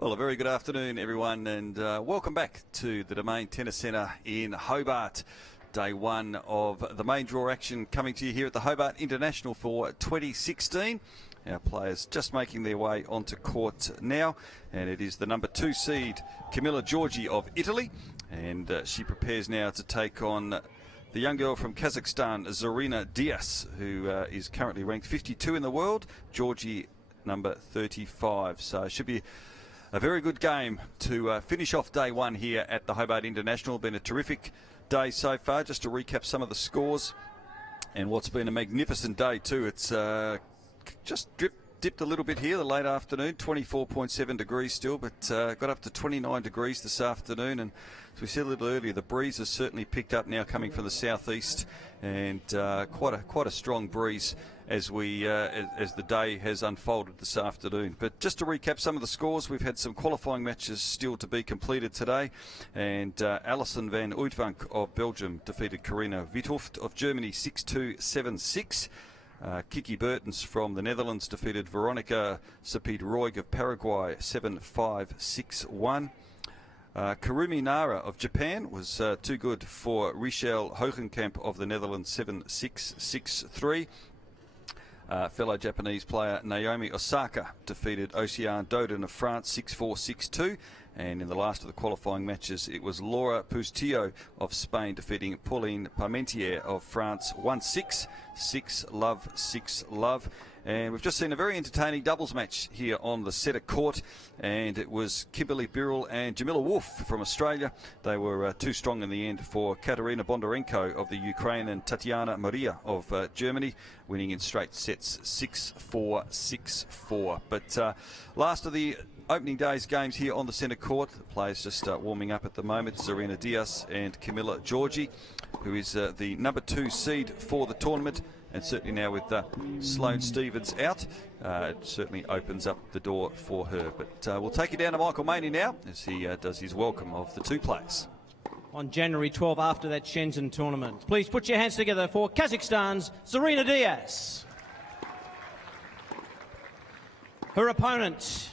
Well, a very good afternoon, everyone, and welcome back to the Domain Tennis Centre in Hobart. Day one of the main draw action coming to you here at the Hobart International for 2016. Our players just making their way onto court now, and it is the number 2 seed, Camila Giorgi of Italy, and she prepares now to take on the young girl from Kazakhstan, Zarina Diyas, who is currently ranked 52 in the world. Giorgi, number 35. So it should be a very good game to finish off day one here at the Hobart International. Been a terrific day so far. Just to recap some of the scores and what's been a magnificent day too. It's just dipped a little bit here the late afternoon, 24.7 degrees still, but got up to 29 degrees this afternoon. And as we said a little earlier, the breeze has certainly picked up now coming from the southeast, and quite a strong breeze as the day has unfolded this afternoon. But just to recap some of the scores, we've had some qualifying matches still to be completed today, and Alison van Uytvanck of Belgium defeated Carina Withoft of Germany 6-2, 7-6. Kiki Bertens from the Netherlands defeated Veronica Cepede-Roig of Paraguay 7-5, 6-1. Karumi Nara of Japan was too good for Richelle Hogenkamp of the Netherlands 7-6, 6-3. Fellow Japanese player Naomi Osaka defeated Oceane Dodin of France 6-4, 6-2. And in the last of the qualifying matches, it was Laura Pustillo of Spain defeating Pauline Parmentier of France 1-6, 6-love, 6-love. And we've just seen a very entertaining doubles match here on the centre court, and it was Kimberly Birrell and Jamila Wolf from Australia. They were too strong in the end for Katerina Bondarenko of the Ukraine and Tatiana Maria of Germany, winning in straight sets 6-4, 6-4. But last of the opening day's games here on the centre court. The players just warming up at the moment. Zarina Diyas and Camila Giorgi, who is the number 2 seed for the tournament. And certainly now with Sloane Stephens out, it certainly opens up the door for her. But we'll take you down to Michael Maney now as he does his welcome of the two players. On January 12 after that Shenzhen tournament. Please put your hands together for Kazakhstan's Zarina Diyas. Her opponent,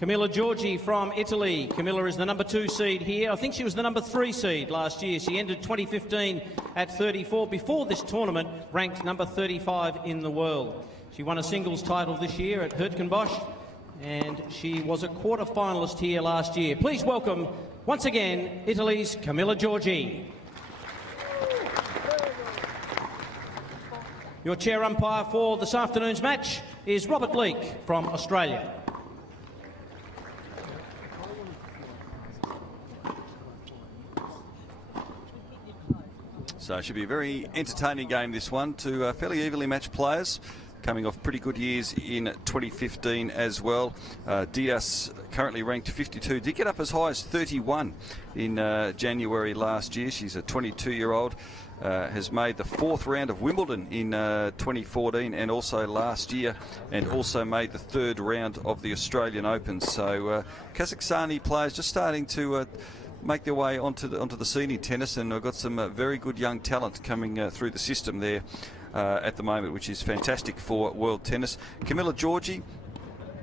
Camila Giorgi from Italy. Camila is the number 2 seed here. I think she was the number 3 seed last year. She ended 2015 at 34. Before this tournament, ranked number 35 in the world. She won a singles title this year at Hertgenbosch, and she was a quarter-finalist here last year. Please welcome, once again, Italy's Camila Giorgi. Your chair umpire for this afternoon's match is Robert Leake from Australia. So it should be a very entertaining game, this one. Two fairly evenly matched players coming off pretty good years in 2015 as well. Diaz, currently ranked 52, did get up as high as 31 in January last year. She's a 22-year-old, has made the 4th round of Wimbledon in 2014 and also last year, and also made the 3rd round of the Australian Open. So Kazakhstani players just starting to make their way onto the scene in tennis, and I've got some very good young talent coming through the system there at the moment, which is fantastic for world tennis. Camila Giorgi,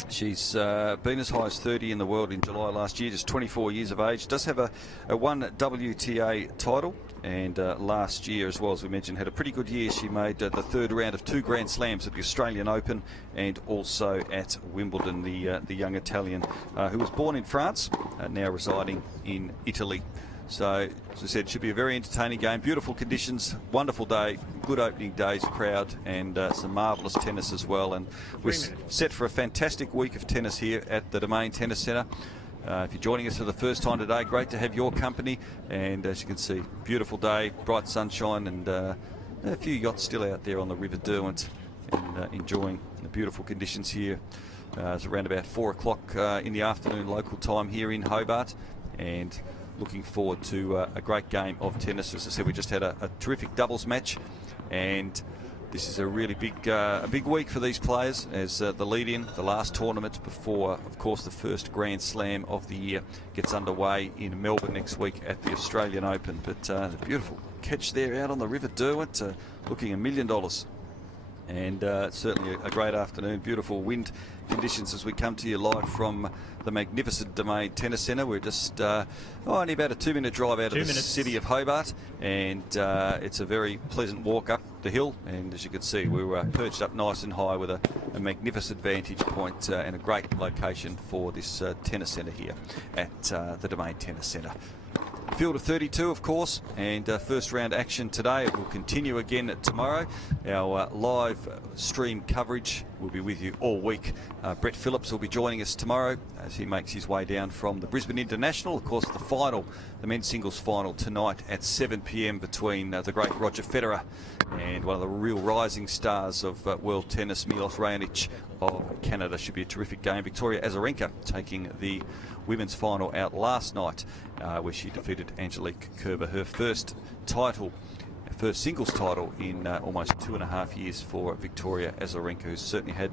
she's been as high as 30 in the world in July last year, just 24 years of age. Does have a 1 WTA title, and last year as well, as we mentioned, had a pretty good year. She made the 3rd round of 2 Grand Slams at the Australian Open and also at Wimbledon. The young Italian who was born in France, now residing in Italy. So, as I said, it should be a very entertaining game. Beautiful conditions, wonderful day, good opening day's crowd, and some marvellous tennis as well. And we're set for a fantastic week of tennis here at the Domain Tennis Centre. If you're joining us for the first time today, great to have your company. And as you can see, beautiful day, bright sunshine, and a few yachts still out there on the River Derwent, and enjoying the beautiful conditions here. It's around about 4 o'clock in the afternoon local time here in Hobart, and looking forward to a great game of tennis. As I said, we just had a terrific doubles match, and this is a really big week for these players as the lead-in, the last tournament before, of course, the first Grand Slam of the year gets underway in Melbourne next week at the Australian Open. But the beautiful catch there out on the River Derwent, looking $1 million. And certainly a great afternoon, beautiful wind conditions as we come to you live from the magnificent Domain Tennis Centre. We're just only about a 2-minute drive out of the city of Hobart, and it's a very pleasant walk up the hill. And as you can see, we were perched up nice and high with a magnificent vantage point and a great location for this tennis centre here at the Domain Tennis Centre. Field of 32, of course, and first round action today. It will continue again tomorrow. Our live stream coverage will be with you all week. Brett Phillips will be joining us tomorrow as he makes his way down from the Brisbane International. Of course, the men's singles final tonight at 7 p.m. between the great Roger Federer and one of the real rising stars of world tennis, Milos Raonic of Canada. Should be a terrific game. Victoria Azarenka taking the women's final out last night, where she defeated Angelique Kerber, her first singles title in almost 2.5 years for Victoria Azarenka, who's certainly had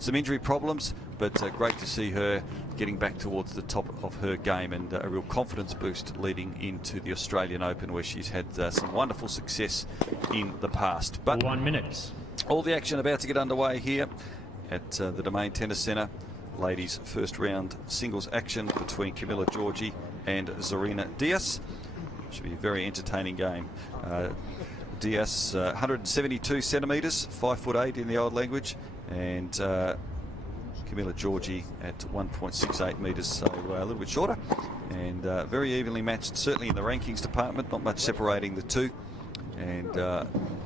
some injury problems, but great to see her getting back towards the top of her game, and a real confidence boost leading into the Australian Open, where she's had some wonderful success in the past. But 1 minute. All the action about to get underway here at the Domain Tennis Centre. Ladies' first round singles action between Camila Giorgi and Zarina Diyas. Should be a very entertaining game. Diyas, 172 centimetres, 5'8" in the old language, and Camila Giorgi at 1.68 metres, so a little bit shorter, and very evenly matched, certainly in the rankings department, not much separating the two, and I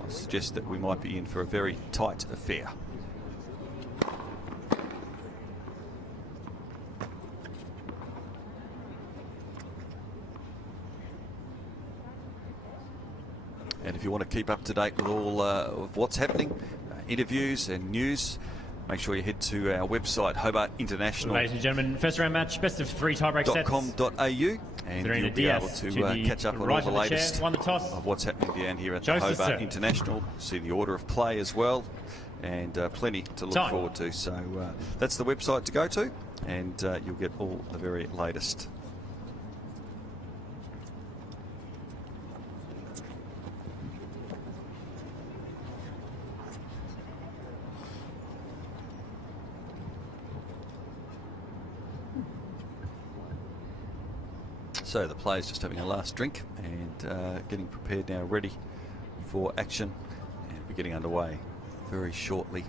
suggest that we might be in for a very tight affair. And if you want to keep up to date with all of what's happening, interviews and news, make sure you head to our website, Hobart International. Ladies and gentlemen, first round match, best of 3 tiebreak sets. .com.au, and Zarina you'll be able to catch up on all the latest of what's happening down here at the Hobart International. See the order of play as well, and plenty to look forward to. So that's the website to go to, and you'll get all the very latest. So the players just having a last drink and getting prepared now, ready for action, and we're getting underway very shortly.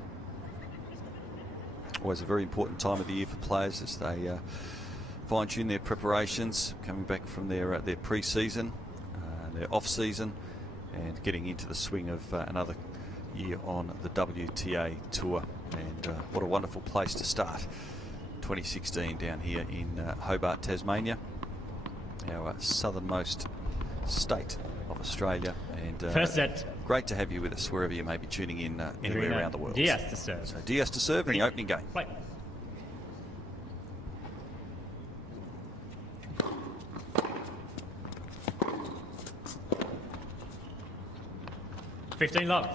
Always a very important time of the year for players as they fine-tune their preparations, coming back from their pre-season, their off-season, and getting into the swing of another year on the WTA Tour. And what a wonderful place to start 2016 down here in Hobart, Tasmania, our southernmost state of Australia, and first set. Great to have you with us wherever you may be tuning in anywhere around the world. Diyas to serve. So Diyas to serve in the opening game. Play. $15 love.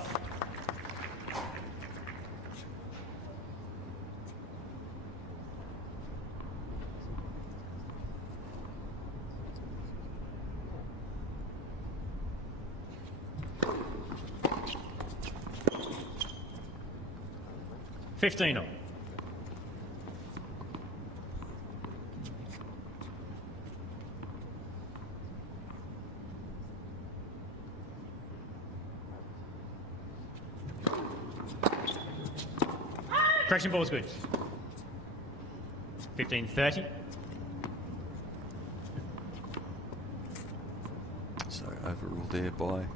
$15 on. Correction ball is good. 15-30. So overruled there by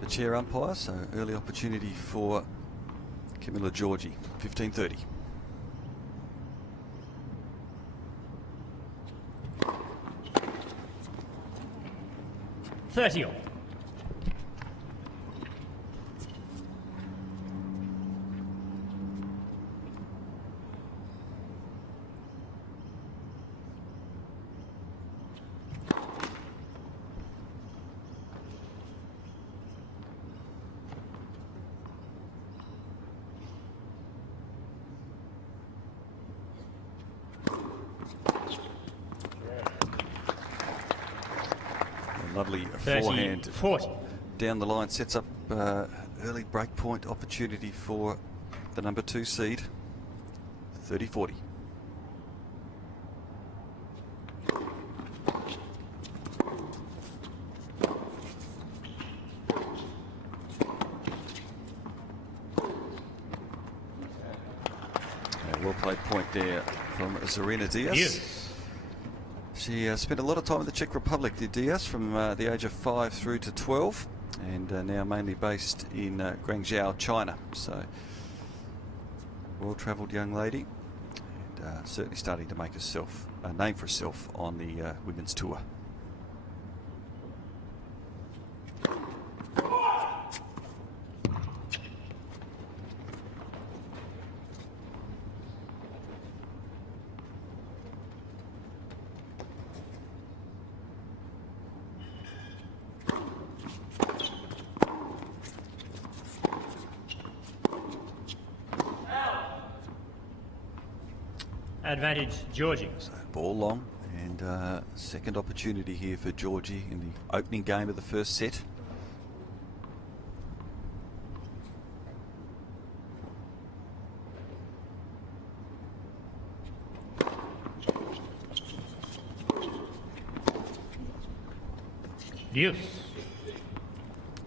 the chair umpire. So early opportunity for Camila Giorgi, 15-30. $30 all. Lovely forehand 40. down the line, sets up early breakpoint opportunity for the number 2 seed. 30-40. Well played point there from Zarina Diyas. Yes. She spent a lot of time in the Czech Republic, did Diyas, from the age of 5 through to 12, and now mainly based in Guangzhou, China. So, well-travelled young lady, and certainly starting to make herself a name for herself on the women's tour. Advantage, Giorgi. So ball long, and second opportunity here for Giorgi in the opening game of the first set. Yes.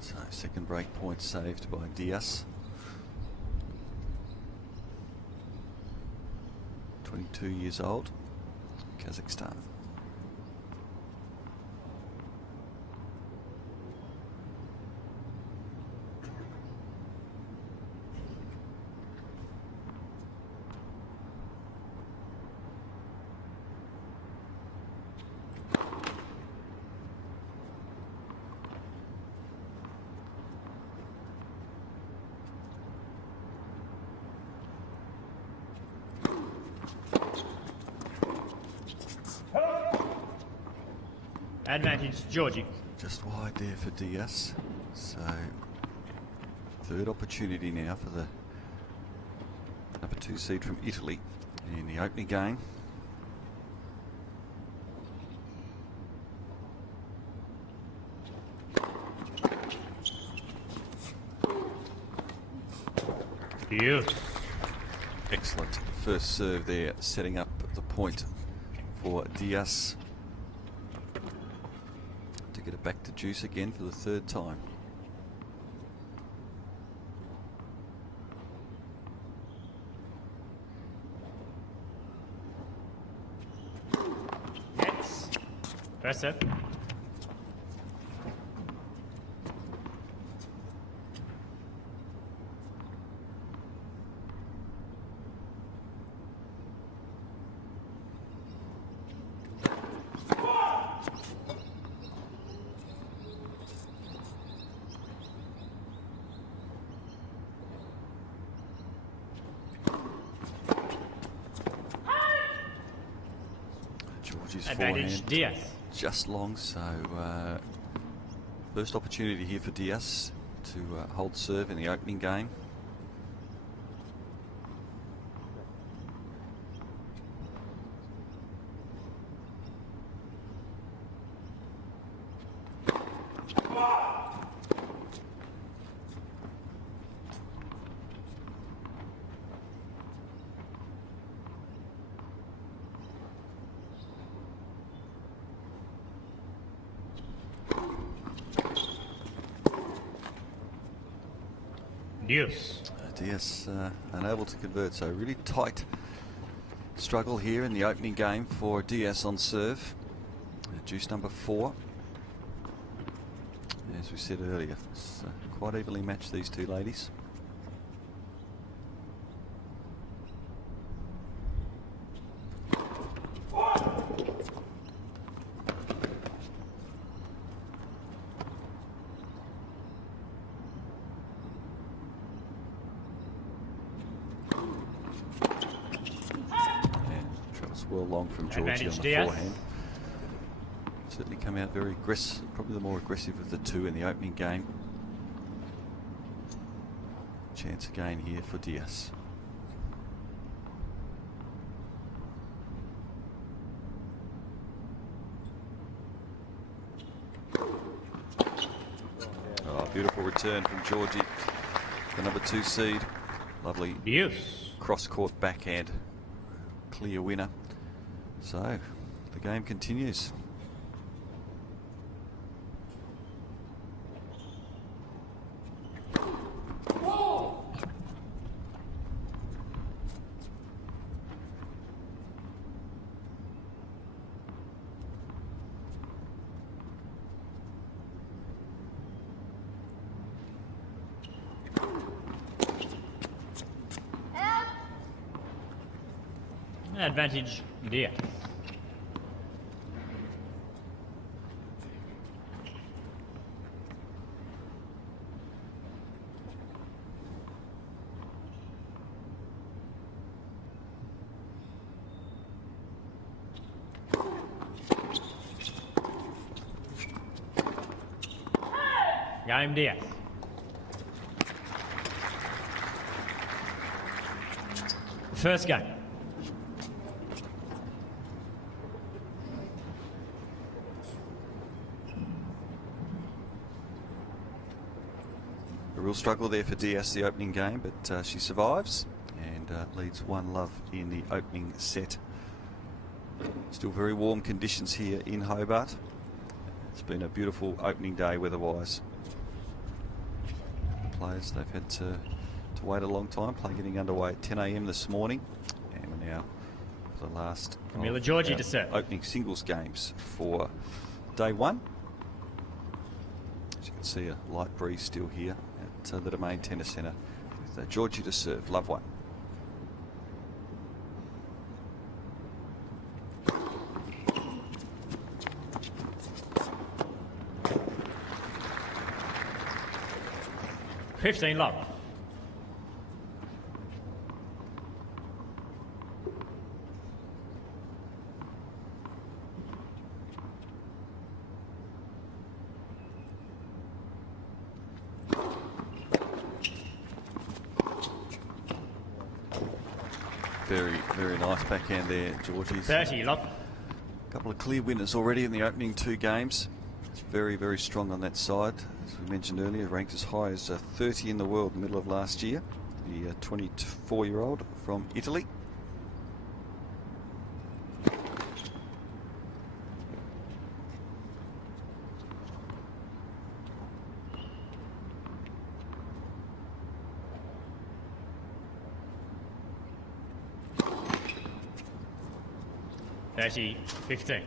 So second break point saved by Diyas. 22 years old, Kazakhstan. Advantage, Giorgi. Just wide there for Diyas. So third opportunity now for the number 2 seed from Italy in the opening game. Yes. Excellent first serve there, setting up the point for Diyas to get it back to juice again for the third time. Yes. First set. Giorgi's Advantage, forehand Diyas. just long, so first opportunity here for Diyas to hold serve in the opening game. Yes. Diyas unable to convert, so really tight struggle here in the opening game for Diyas on serve. Juice number 4. As we said earlier, it's quite evenly matched, these two ladies. Well long from Giorgi on the Diyas. forehand. Certainly come out very aggressive, probably the more aggressive of the two in the opening game. Chance again here for Diyas. Oh, beautiful return from Giorgi. the number 2 seed. Lovely Diyas. cross-court backhand. Clear winner. So the game continues. Advantage Diyas. Game Diyas. First game. A real struggle there for Diyas, the opening game, but she survives and leads 1-love in the opening set. Still very warm conditions here in Hobart. It's been a beautiful opening day weather-wise. Players, they've had to wait a long time. Play getting underway at 10 a.m. this morning, and we're now for the last Camila Giorgi to serve. opening singles games for day 1. As you can see, a light breeze still here at the Domain Tennis Centre with Giorgi to serve. Love 1. Love. Very nice backhand there, Giorgi. 30 love. A couple of clear winners already in the opening 2 games. It's very strong on that side. As we mentioned earlier, ranked as high as 30 in the world in the middle of last year. The 24-year-old from Italy. Thirty 15.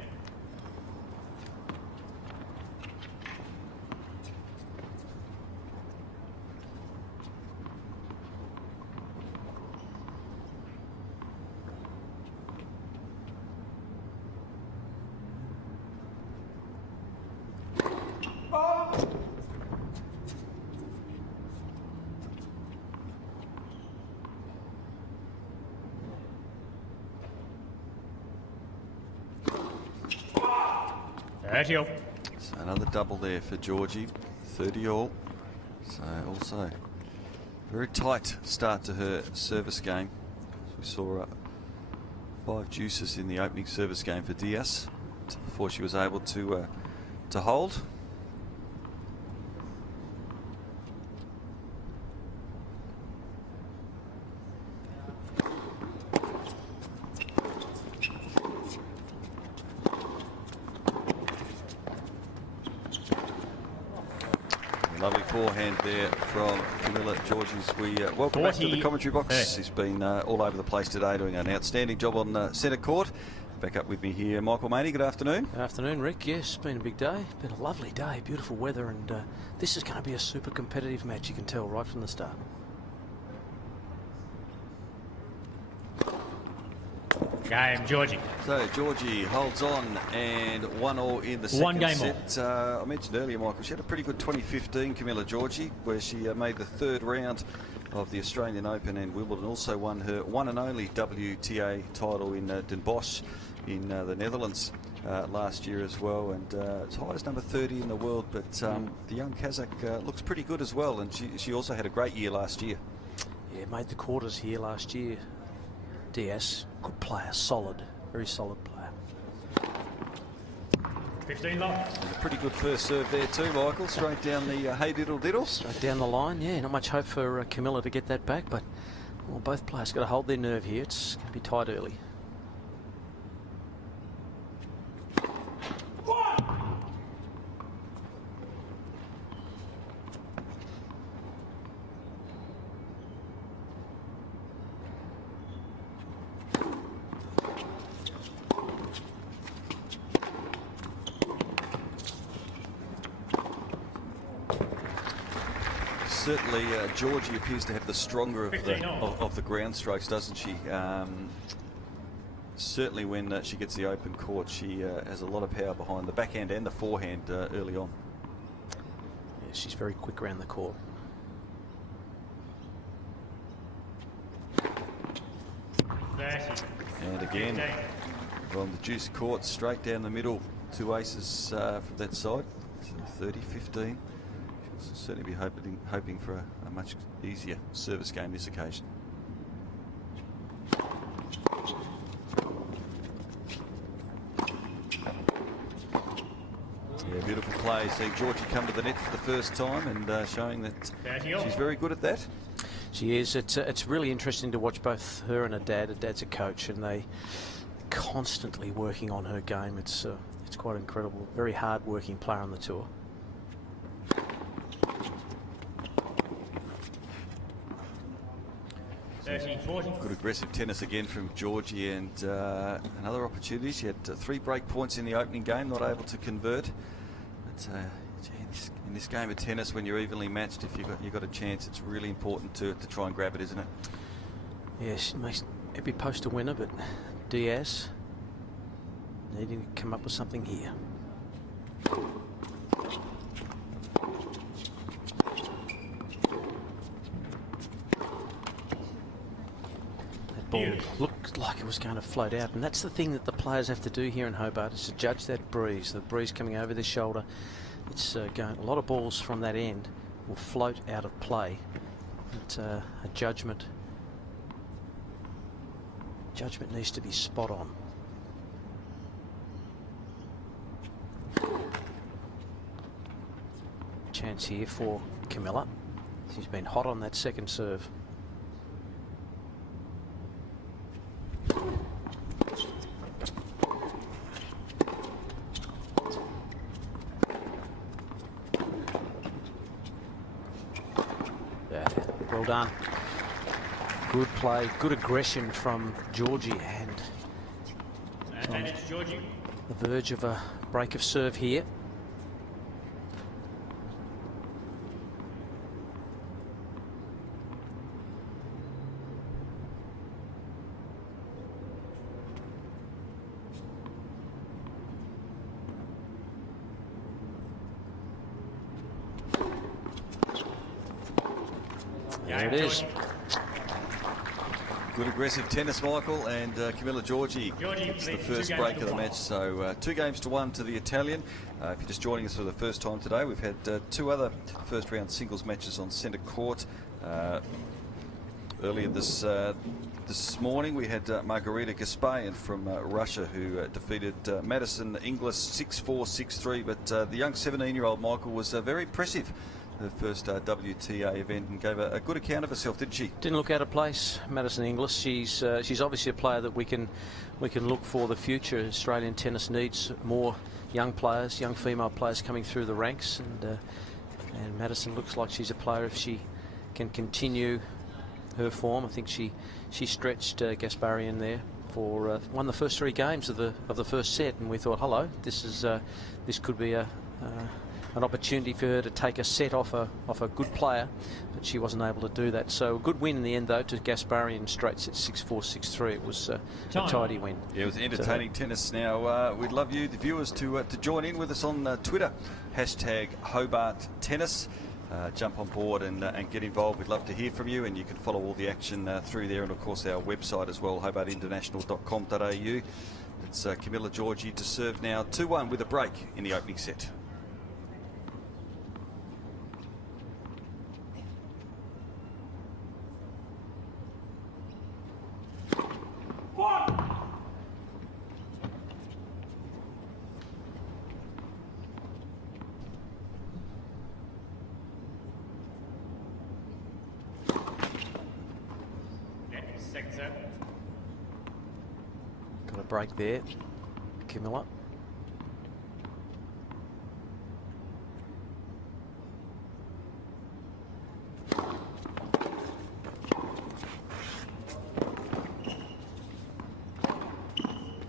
So another double there for Giorgi, 30 all. So also very tight start to her service game. We saw 5 deuces in the opening service game for Diyas before she was able to hold. Lovely forehand there from Camila Giorgi. We welcome back to the commentary box. He's been all over the place today, doing an outstanding job on centre court. Back up with me here, Michael Maney. Good afternoon. Good afternoon, Rick. Yes, it's been a big day. Been a lovely day, beautiful weather, and this is going to be a super competitive match. You can tell right from the start. Game Giorgi. So Giorgi holds on and 1-all in the second One game set. I mentioned earlier, Michael, she had a pretty good 2015, Camila Giorgi, where she made the 3rd round of the Australian Open and Wimbledon. Also won her one and only WTA title in Den Bosch in the Netherlands last year as well, and as high as number 30 in the world. But the young Kazakh looks pretty good as well, and she also had a great year last year. Yeah, made the quarters here last year. Diyas, good player, solid, very solid player. 15 long. And a pretty good first serve there too, Michael. Straight down the hey diddle diddle. Straight down the line, yeah. Not much hope for Camilla to get that back, but well, both players got to hold their nerve here. It's going to be tight early. Certainly, Giorgi appears to have the stronger of the ground strokes, doesn't she? Certainly, when she gets the open court, she has a lot of power behind the backhand and the forehand early on. Yeah, she's very quick around the court. And again, from the juice court, straight down the middle, 2 aces from that side. So 30-15. She'll certainly be hoping for a much easier service game this occasion. Yeah, beautiful play. Seeing Giorgi come to the net for the first time and showing that she's very good at that. She is. It's really interesting to watch both her and her dad. Her dad's a coach, and they constantly working on her game. It's quite incredible. Very hard-working player on the tour. Good aggressive tennis again from Giorgi, and another opportunity. She had 3 break points in the opening game, not able to convert. But in this game of tennis, when you're evenly matched, if you've got a chance, it's really important to try and grab it, isn't it? Yeah, she makes every post a winner, but Diaz needing to come up with something here. Ball looked like it was going to float out, and that's the thing that the players have to do here in Hobart, is to judge that breeze. The breeze coming over their shoulder, it's going, a lot of balls from that end will float out of play. But a judgment needs to be spot on. Chance here for Camilla. She's been hot on that second serve. Well done. Good play, good aggression from Giorgi, and on the verge of a break of serve here. There it is. Good aggressive tennis, Michael, and Camila Giorgi. It's the first break of the match, so 2-1 to the Italian. If you're just joining us for the first time today, we've had 2 other first round singles matches on centre court. Earlier this morning we had Margarita Gaspayan from Russia, who defeated Madison Inglis 6-4, 6-3, but the young 17-year-old Michael was very impressive. Her first WTA event, and gave a good account of herself, didn't she? Didn't look out of place, Madison Inglis. She's obviously a player that we can look for the future. Australian tennis needs more young players, young female players coming through the ranks, and Madison looks like she's a player, if she can continue her form. I think she stretched Gasparian there for won the first 3 games of the first set, and we thought, hello, this could be an opportunity for her to take a set off a good player, but she wasn't able to do that. So a good win in the end, though, to Gasparian straight set 6-4, 6-3. It was a tidy win. Yeah, it was entertaining tennis. Now we'd love you, the viewers, to join in with us on Twitter, #Hobart Tennis. Jump on board and get involved. We'd love to hear from you, and you can follow all the action through there, and of course our website as well, hobartinternational.com.au. It's Camila Giorgi to serve now, 2-1 with a break in the opening set. break there, Camila.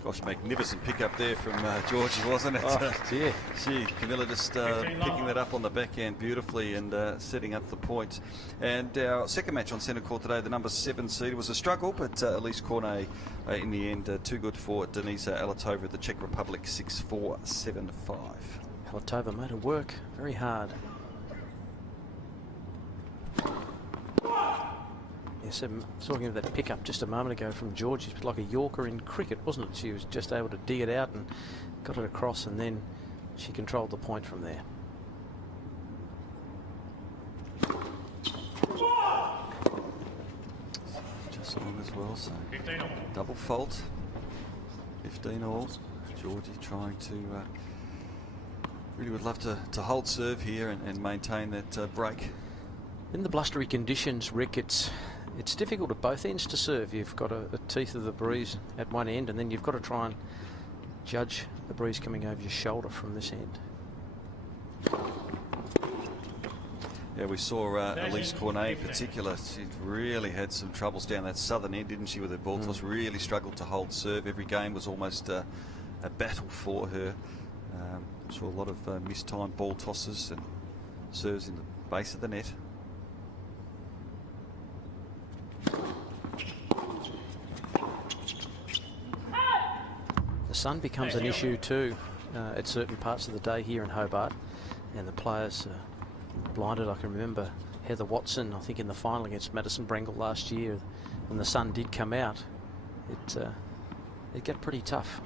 Gosh, magnificent pick up there from Giorgi, wasn't it? Oh, dear. Gee, Camila just picking that up on the backhand beautifully and setting up the point. And our second match on centre court today, the number 7 seed, was a struggle, but Elise Cornet in the end too good for Denisa Alatova of the Czech Republic, 6-4, 7-5. Alatova made her work very hard. Yes, talking of that pickup just a moment ago from Giorgi, it was like a Yorker in cricket, wasn't it? She was just able to dig it out and got it across, and then she controlled the point from there. Just long as well, so double fault, 15 all. Giorgi trying to really would love to hold serve here and maintain that break. In the blustery conditions, Rick, it's difficult at both ends to serve. You've got a teeth of the breeze at one end, and then you've got to try and judge the breeze coming over your shoulder from this end. Yeah, we saw Elise Cornet in particular. She really had some troubles down that southern end, didn't she, with her ball toss. Really struggled to hold serve. Every game was almost a battle for her. Saw a lot of mistimed ball tosses and serves in the base of the net. The sun becomes an issue too at certain parts of the day here in Hobart, and the players are blinded. I can remember Heather Watson, I think in the final against Madison Brengle last year, when the sun did come out, it got pretty tough.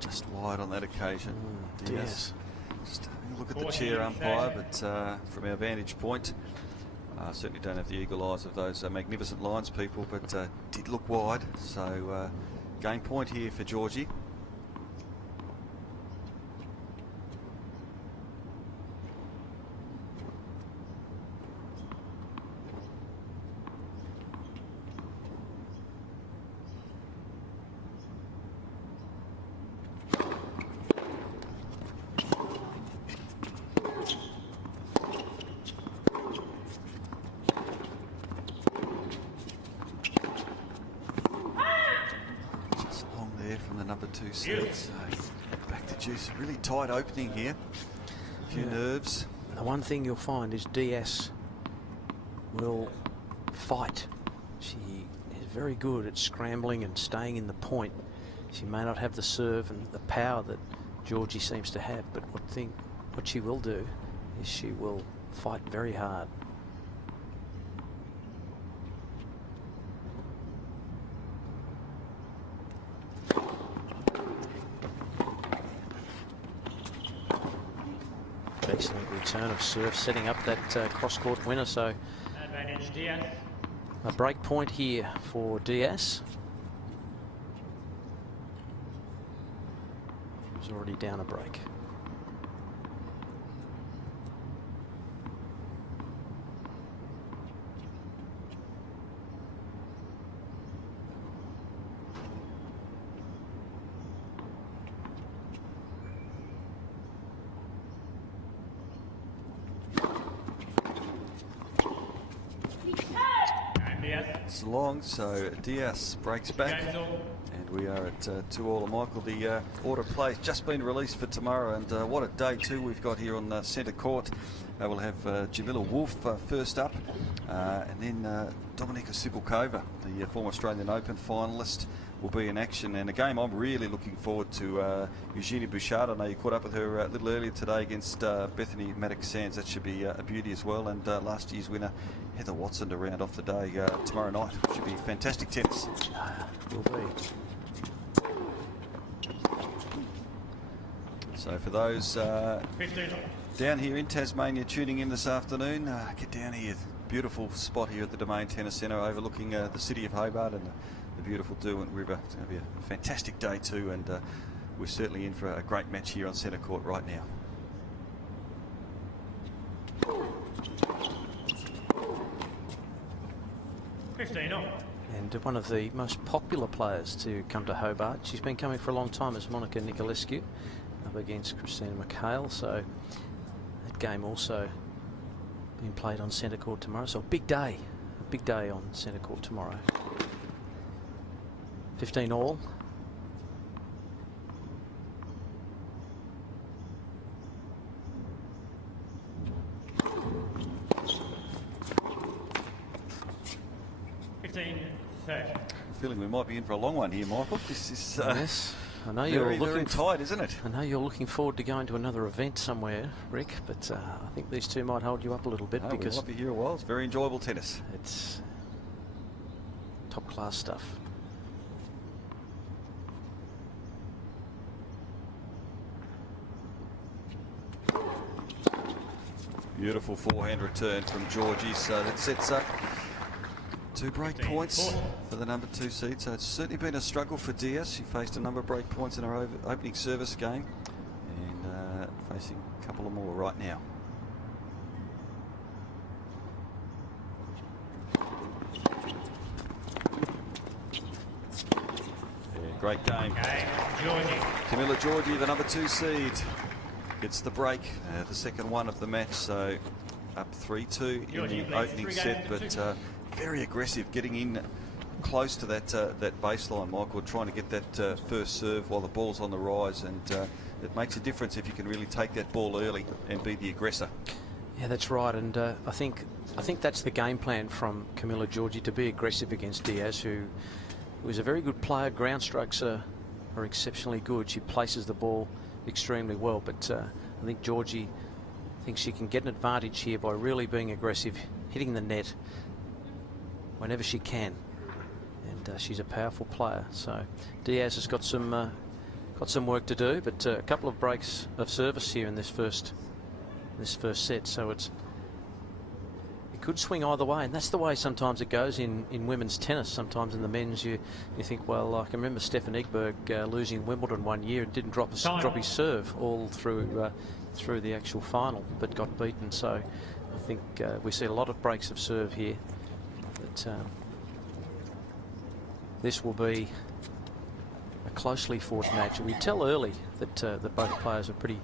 Just wide on that occasion. Yes. Just look at the chair umpire, but from our vantage point, certainly don't have the eagle eyes of those magnificent lines people, but did look wide. So game point here for Giorgi. From the number 2 seed, so back to juice. Really tight opening here. A few nerves. The one thing you'll find is Diyas will fight. She is very good at scrambling and staying in the point. She may not have the serve and the power that Giorgi seems to have, but what she will do is she will fight very hard. Excellent return of serve, setting up that cross-court winner. So Advantage Diyas. a break point here for Diyas. He's already down a break. It's long, so Diyas breaks back, and we are at 2-all. Michael, the order of play has just been released for tomorrow, and what a day too we've got here on centre court. We'll have Jamila Wolf first up, and then Dominika Sibilkova, the former Australian Open finalist, will be in action. And a game I'm really looking forward to, Eugenie Bouchard. I know you caught up with her a little earlier today against Bethany Maddox-Sands. That should be a beauty as well. And last year's winner, Heather Watson, to round off the day tomorrow night. Should be fantastic tennis. Will be. So for those down here in Tasmania tuning in this afternoon, get down here. Beautiful spot here at the Domain Tennis Centre overlooking the city of Hobart and the beautiful Derwent River. It's going to be a fantastic day too, and we're certainly in for a great match here on centre court right now. 15 all. And one of the most popular players to come to Hobart. She's been coming for a long time as Monica Nicolescu up against Christina McHale. So that game also being played on centre court tomorrow. So a big day on centre court tomorrow. 15 all. Feeling we might be in for a long one here, Michael. This is Yes, I know very, very tight, isn't it? I know you're looking forward to going to another event somewhere, Rick, but I think these two might hold you up a little bit because we might be here a while. It's very enjoyable tennis. It's top class stuff. Beautiful forehand return from Giorgi, so that sets up 2 break points for the number 2 seed. So it's certainly been a struggle for Diyas. She faced a number of break points in her opening service game, and facing a couple of more right now. Yeah, great game. Camila Giorgi, the number 2 seed, gets the break, the second one of the match. So up 3-2 in the opening set, but very aggressive, getting in close to that baseline, Michael, trying to get that first serve while the ball's on the rise, and it makes a difference if you can really take that ball early and be the aggressor. Yeah, that's right, and I think that's the game plan from Camila Giorgi, to be aggressive against Diyas, who is a very good player. Ground strokes are exceptionally good. She places the ball extremely well, but I think Giorgi thinks she can get an advantage here by really being aggressive, hitting the net whenever she can, and she's a powerful player. So Diyas has got some work to do, but a couple of breaks of service here in this first set, so it could swing either way, and that's the way sometimes it goes in women's tennis. Sometimes in the men's you think, well, I can remember Stefan Edberg losing Wimbledon one year and didn't drop his serve all through the actual final, but got beaten. So I think we see a lot of breaks of serve here. But this will be a closely fought match. We tell early that both players are pretty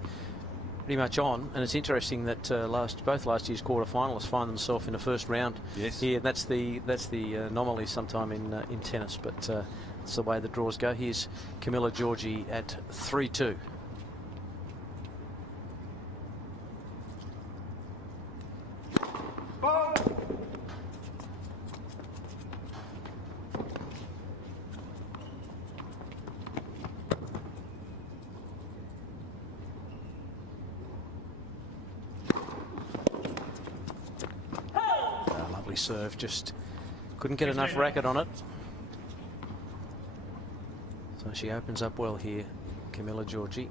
much on, and it's interesting that both last year's quarterfinalists find themselves in the first round. Yes. Here, that's the anomaly sometime in tennis, but it's the way the draws go. Here's Camila Giorgi at 3-2. Lovely serve, just couldn't get enough racket on it. So she opens up well here, Camila Giorgi.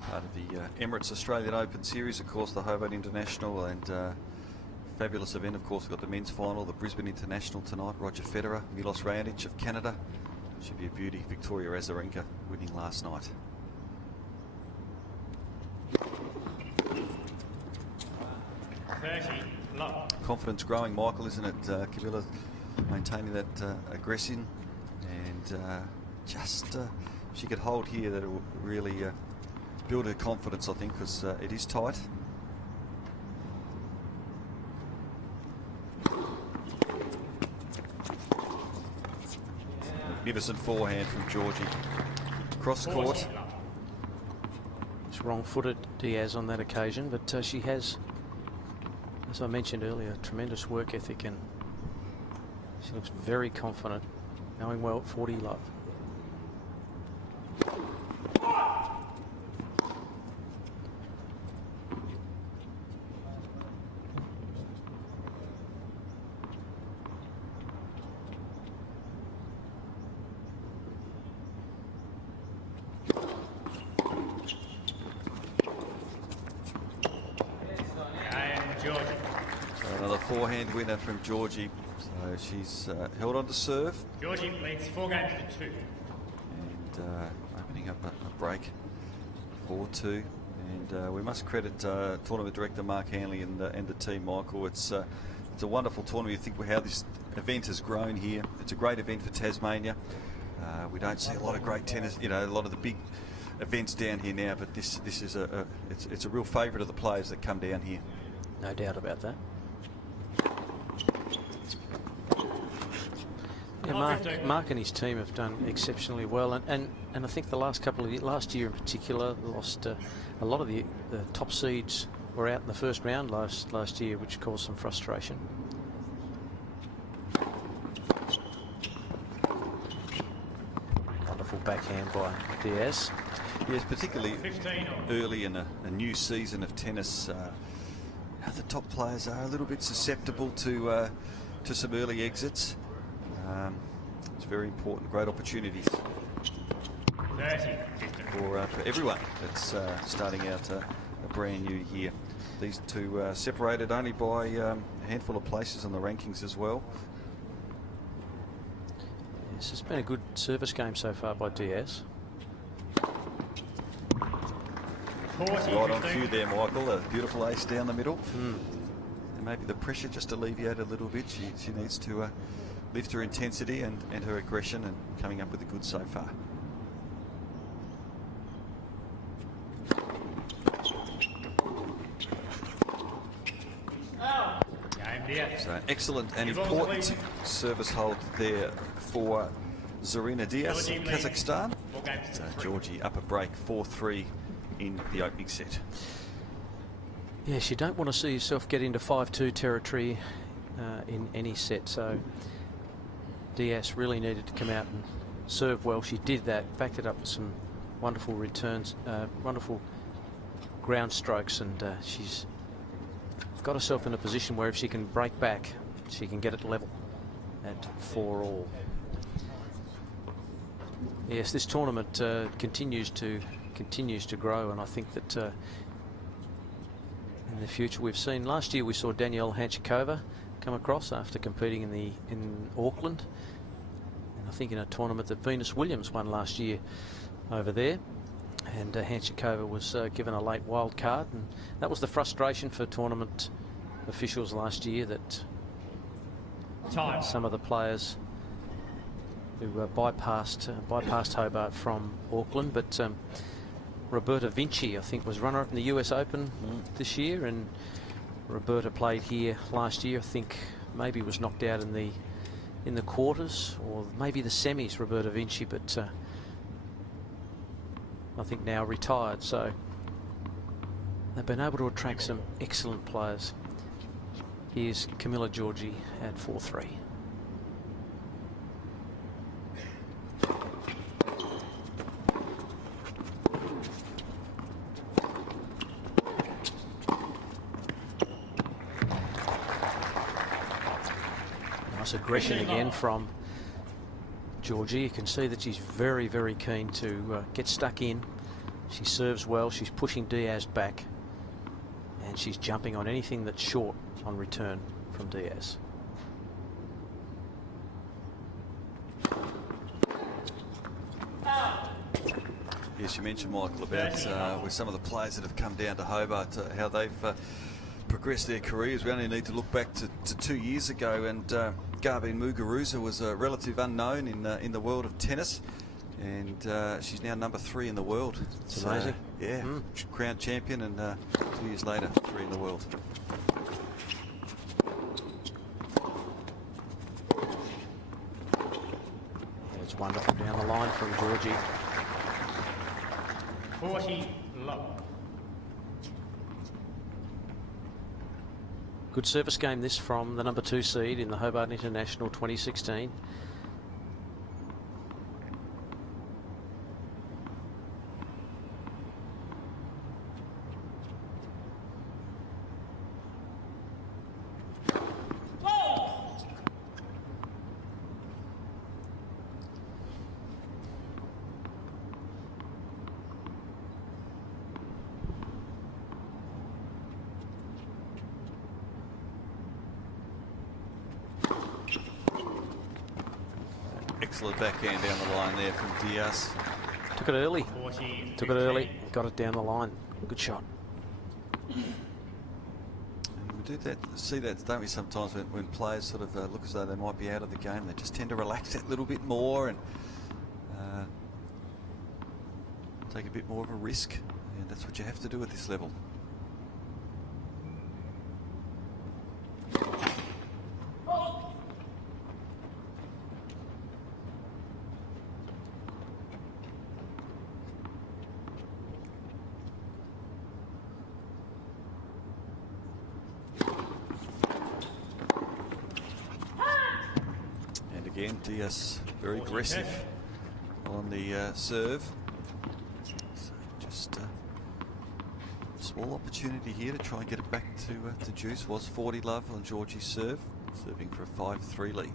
Part of the Emirates Australian Open Series, of course, the Hobart International, and fabulous event, of course. We've got the men's final, the Brisbane International tonight. Roger Federer, Milos Raonic of Canada. Should be a beauty. Victoria Azarenka winning last night. Confidence growing, Michael, isn't it? Camila maintaining that aggression, and she could hold here, that it will really build her confidence, I think, because it is tight. Magnificent forehand from Giorgi. Cross court. It's wrong-footed Diyas on that occasion, but she has, as I mentioned earlier, tremendous work ethic, and she looks very confident, going well at 40 love. Another forehand winner from Giorgi. So she's held on to serve. Giorgi leads 4 games to 2. And opening up a break. 4-2. And and we must credit tournament director Mark Hanley and the team, Michael. It's a wonderful tournament. You think how this event has grown here. It's a great event for Tasmania. We don't see a lot of great tennis, a lot of the big events down here now, but this is it's a real favourite of the players that come down here. No doubt about that. Yeah, Mark and his team have done exceptionally well, and I think the last couple of years, last year in particular, lost a lot of the top seeds were out in the first round last year, which caused some frustration. Wonderful backhand by Diaz. Yes, particularly early in a new season of tennis, the top players are a little bit susceptible to some early exits. It's very important, great opportunities for everyone that's starting out a brand new year. These two separated only by a handful of places on the rankings as well. This has been a good service game so far by Diaz. Right on cue there, Michael. A beautiful ace down the middle. And maybe the pressure just alleviated a little bit. She needs to lift her intensity and her aggression, and coming up with a good so far. So an excellent and important service hold there for Zarina Diyas of Kazakhstan. So Giorgi up a break, 4-3 in the opening set. Yes, you don't want to see yourself get into 5-2 territory in any set, so Diaz really needed to come out and serve well. She did that, backed it up with some wonderful returns, wonderful ground strokes, and she's got herself in a position where if she can break back, she can get it level at 4-all. Yes, this tournament continues to grow, and I think that in the future we've seen, last year we saw Danielle Hanchikova come across after competing in Auckland, and I think in a tournament that Venus Williams won last year over there, and Hanchikova was given a late wild card, and that was the frustration for tournament officials last year, that some of the players who bypassed Hobart from Auckland, but Roberta Vinci, I think, was runner-up in the US Open this year, and Roberta played here last year. I think maybe was knocked out in the quarters or maybe the semis, Roberta Vinci, but I think now retired. So they've been able to attract some excellent players. Here's Camila Giorgi at 4-3. Nice aggression again from Giorgi. You can see that she's very, very keen to get stuck in. She serves well. She's pushing Diaz back, and she's jumping on anything that's short on return from Diaz. Yes, you mentioned, Michael, about with some of the players that have come down to Hobart, how they've progressed their careers. We only need to look back to 2 years ago, and Garbine Muguruza was a relative unknown in the world of tennis, and she's now number 3 in the world. It's amazing. Yeah, crowned champion, and 2 years later, 3 in the world. It's wonderful down the line from Giorgi. 40 low. Good service game this from the number 2 seed in the Hobart International 2016. Excellent backhand down the line there from Diaz. Took it early. Got it down the line. Good shot. And we do that, see that, don't we, sometimes when players sort of look as though they might be out of the game, they just tend to relax that little bit more and take a bit more of a risk, and that's what you have to do at this level. And again, Diyas very aggressive on the serve. So just a small opportunity here to try and get it back to juice. Was 40 love on Giorgi's serve, serving for a 5-3 lead.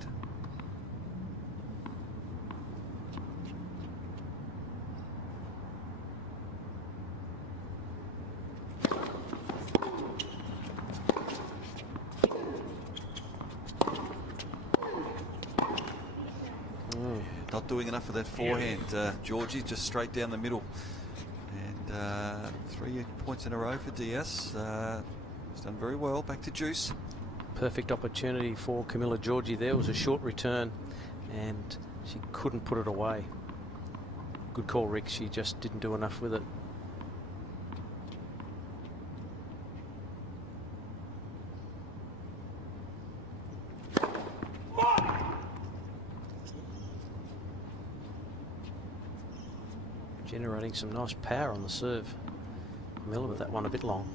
Not doing enough of that forehand. Giorgi just straight down the middle. And 3 points in a row for Diyas. He's done very well. Back to juice. Perfect opportunity for Camila Giorgi there. It was a short return and she couldn't put it away. Good call, Rick. She just didn't do enough with it. Generating some nice power on the serve. Camila with that one a bit long.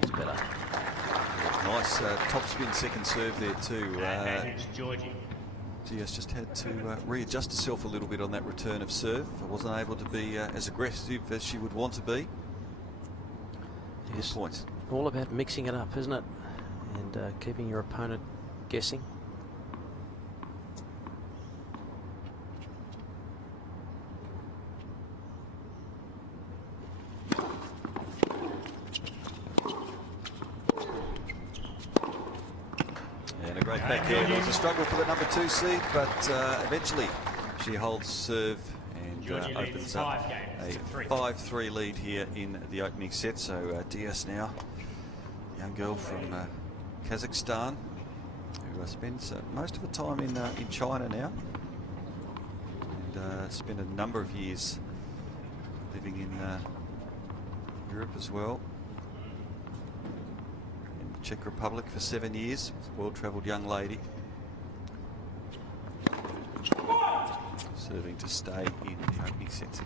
That's better. Nice topspin second serve there too. It's Giorgi. Diyas just had to readjust herself a little bit on that return of serve. Wasn't able to be as aggressive as she would want to be. Yes, points. All about mixing it up, isn't it? And keeping your opponent guessing. And a great backhand. It was a struggle for the number 2 seed, but eventually she holds serve and opens up a 5-3 lead here in the opening set. So Diyas now, young girl from Kazakhstan, who spends most of the time in China now, and spent a number of years living in Europe as well. In the Czech Republic for 7 years, well-travelled young lady. Serving to stay in the opening set.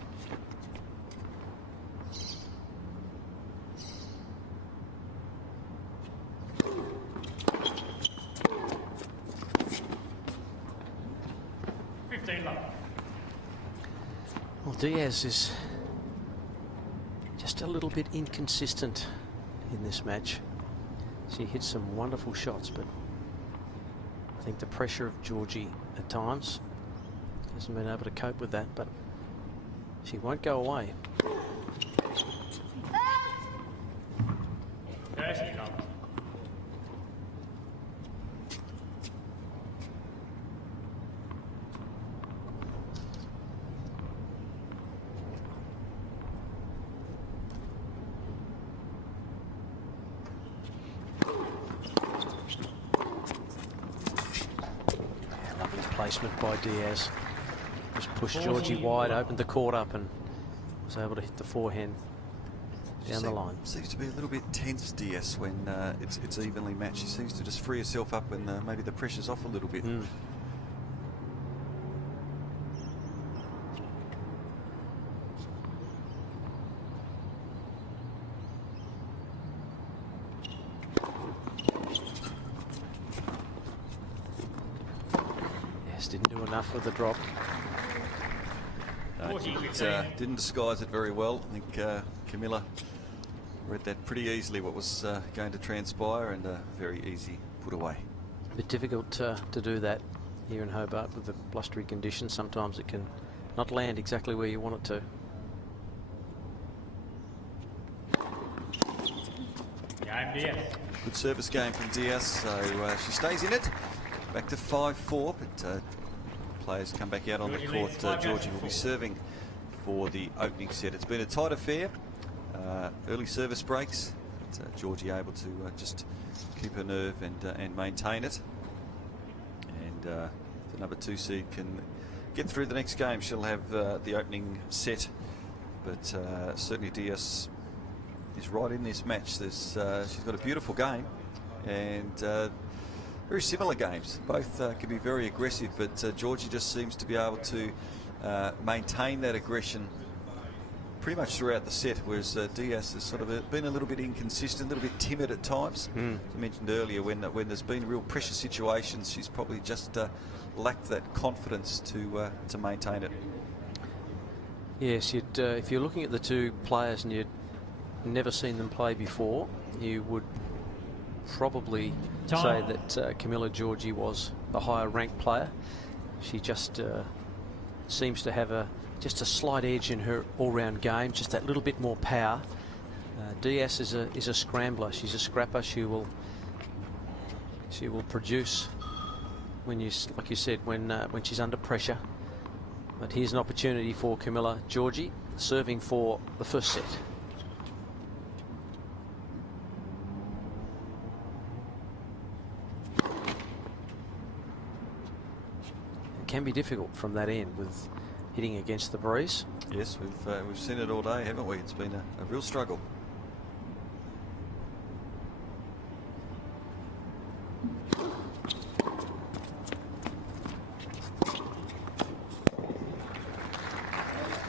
Well, Diyas is just a little bit inconsistent in this match. She hits some wonderful shots, but I think the pressure of Giorgi at times hasn't been able to cope with that, but she won't go away. Lovely placement by Diyas. Just pushed Giorgi wide, opened the court up and was able to hit the forehand down the line. Seems to be a little bit tense, Diyas, when it's evenly matched. She seems to just free herself up when maybe the pressure's off a little bit. Yes, didn't do enough with the drop. Didn't disguise it very well. I think Camila read that pretty easily, what was going to transpire, and very easy put away. A bit difficult to do that here in Hobart with the blustery conditions. Sometimes it can not land exactly where you want it to. Yeah, Good service game from Diyas, so she stays in it. Back to 5-4, but players come back out on the court. Giorgi will be serving for the opening set. It's been a tight affair. Early service breaks. But, Giorgi able to just keep her nerve and maintain it. And the number 2 seed can get through the next game. She'll have the opening set. But certainly Diyas is right in this match. She's got a beautiful game, and very similar games. Both can be very aggressive, but Giorgi just seems to be able to maintain that aggression pretty much throughout the set, whereas Diyas has sort of been a little bit inconsistent, a little bit timid at times. As I mentioned earlier, when there's been real pressure situations, she's probably just lacked that confidence to maintain it. Yes, if you're looking at the two players and you'd never seen them play before, you would probably say that Camila Giorgi was the higher ranked player. She just seems to have just a slight edge in her all-round game, just that little bit more power. Diyas is a scrambler. She's a scrapper. She will produce when like you said, when she's under pressure. But here's an opportunity for Camila Giorgi, serving for the first set. It can be difficult from that end with hitting against the breeze. Yes, we've seen it all day, haven't we? It's been a real struggle.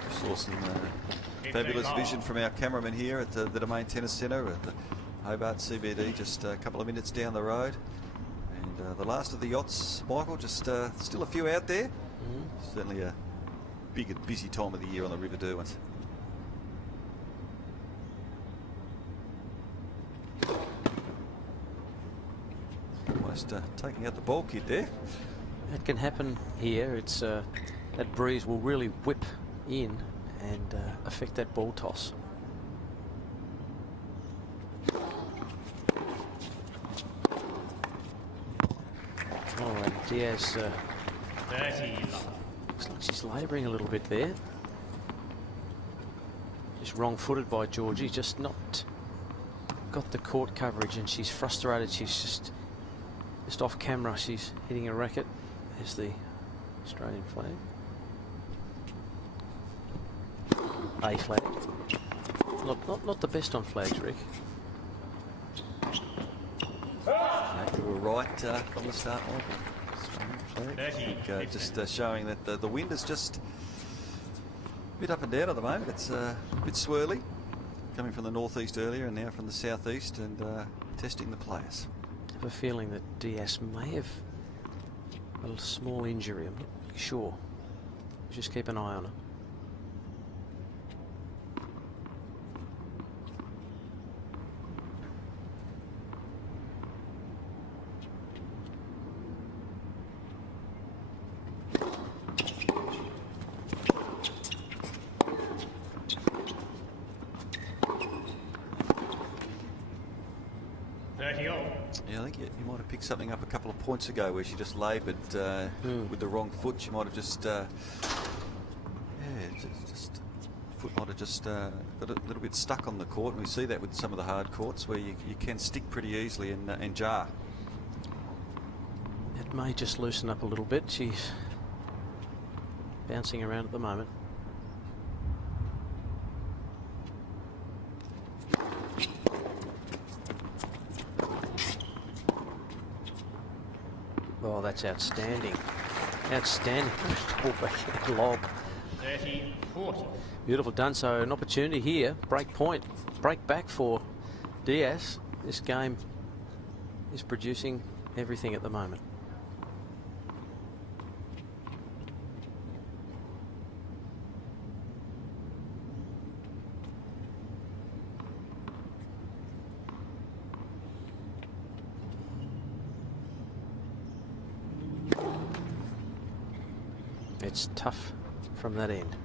Saw some fabulous vision from our cameraman here at the Domain Tennis Centre at the Hobart CBD, just a couple of minutes down the road. And the last of the yachts, Michael, just still a few out there. Certainly a big and busy time of the year on the River Derwent. Almost taking out the ball kid there. It can happen here. It's that breeze will really whip in and affect that ball toss. Oh, and Diyas 30. looks like she's labouring a little bit there. Just wrong-footed by Giorgi, just not got the court coverage, and she's frustrated. She's just off camera. She's hitting a racket. There's the Australian flag. A flag. Not the best on flags, Rick. You were right from the start, Michael. I think, just showing that the wind is just a bit up and down at the moment. It's a bit swirly, coming from the northeast earlier and now from the southeast, and testing the players. I have a feeling that Diyas may have a small injury. I'm not really sure. Just keep an eye on her. Yeah, I think you might have picked something up a couple of points ago where she just laboured with the wrong foot. She might have just, foot might have just got a little bit stuck on the court. And we see that with some of the hard courts where you can stick pretty easily and jar. It may just loosen up a little bit. She's bouncing around at the moment. Oh, that's outstanding. Outstanding. Lob. 30-40. Beautiful done. So an opportunity here. Break point. Break back for Diyas. This game is producing everything at the moment. It's tough from that end.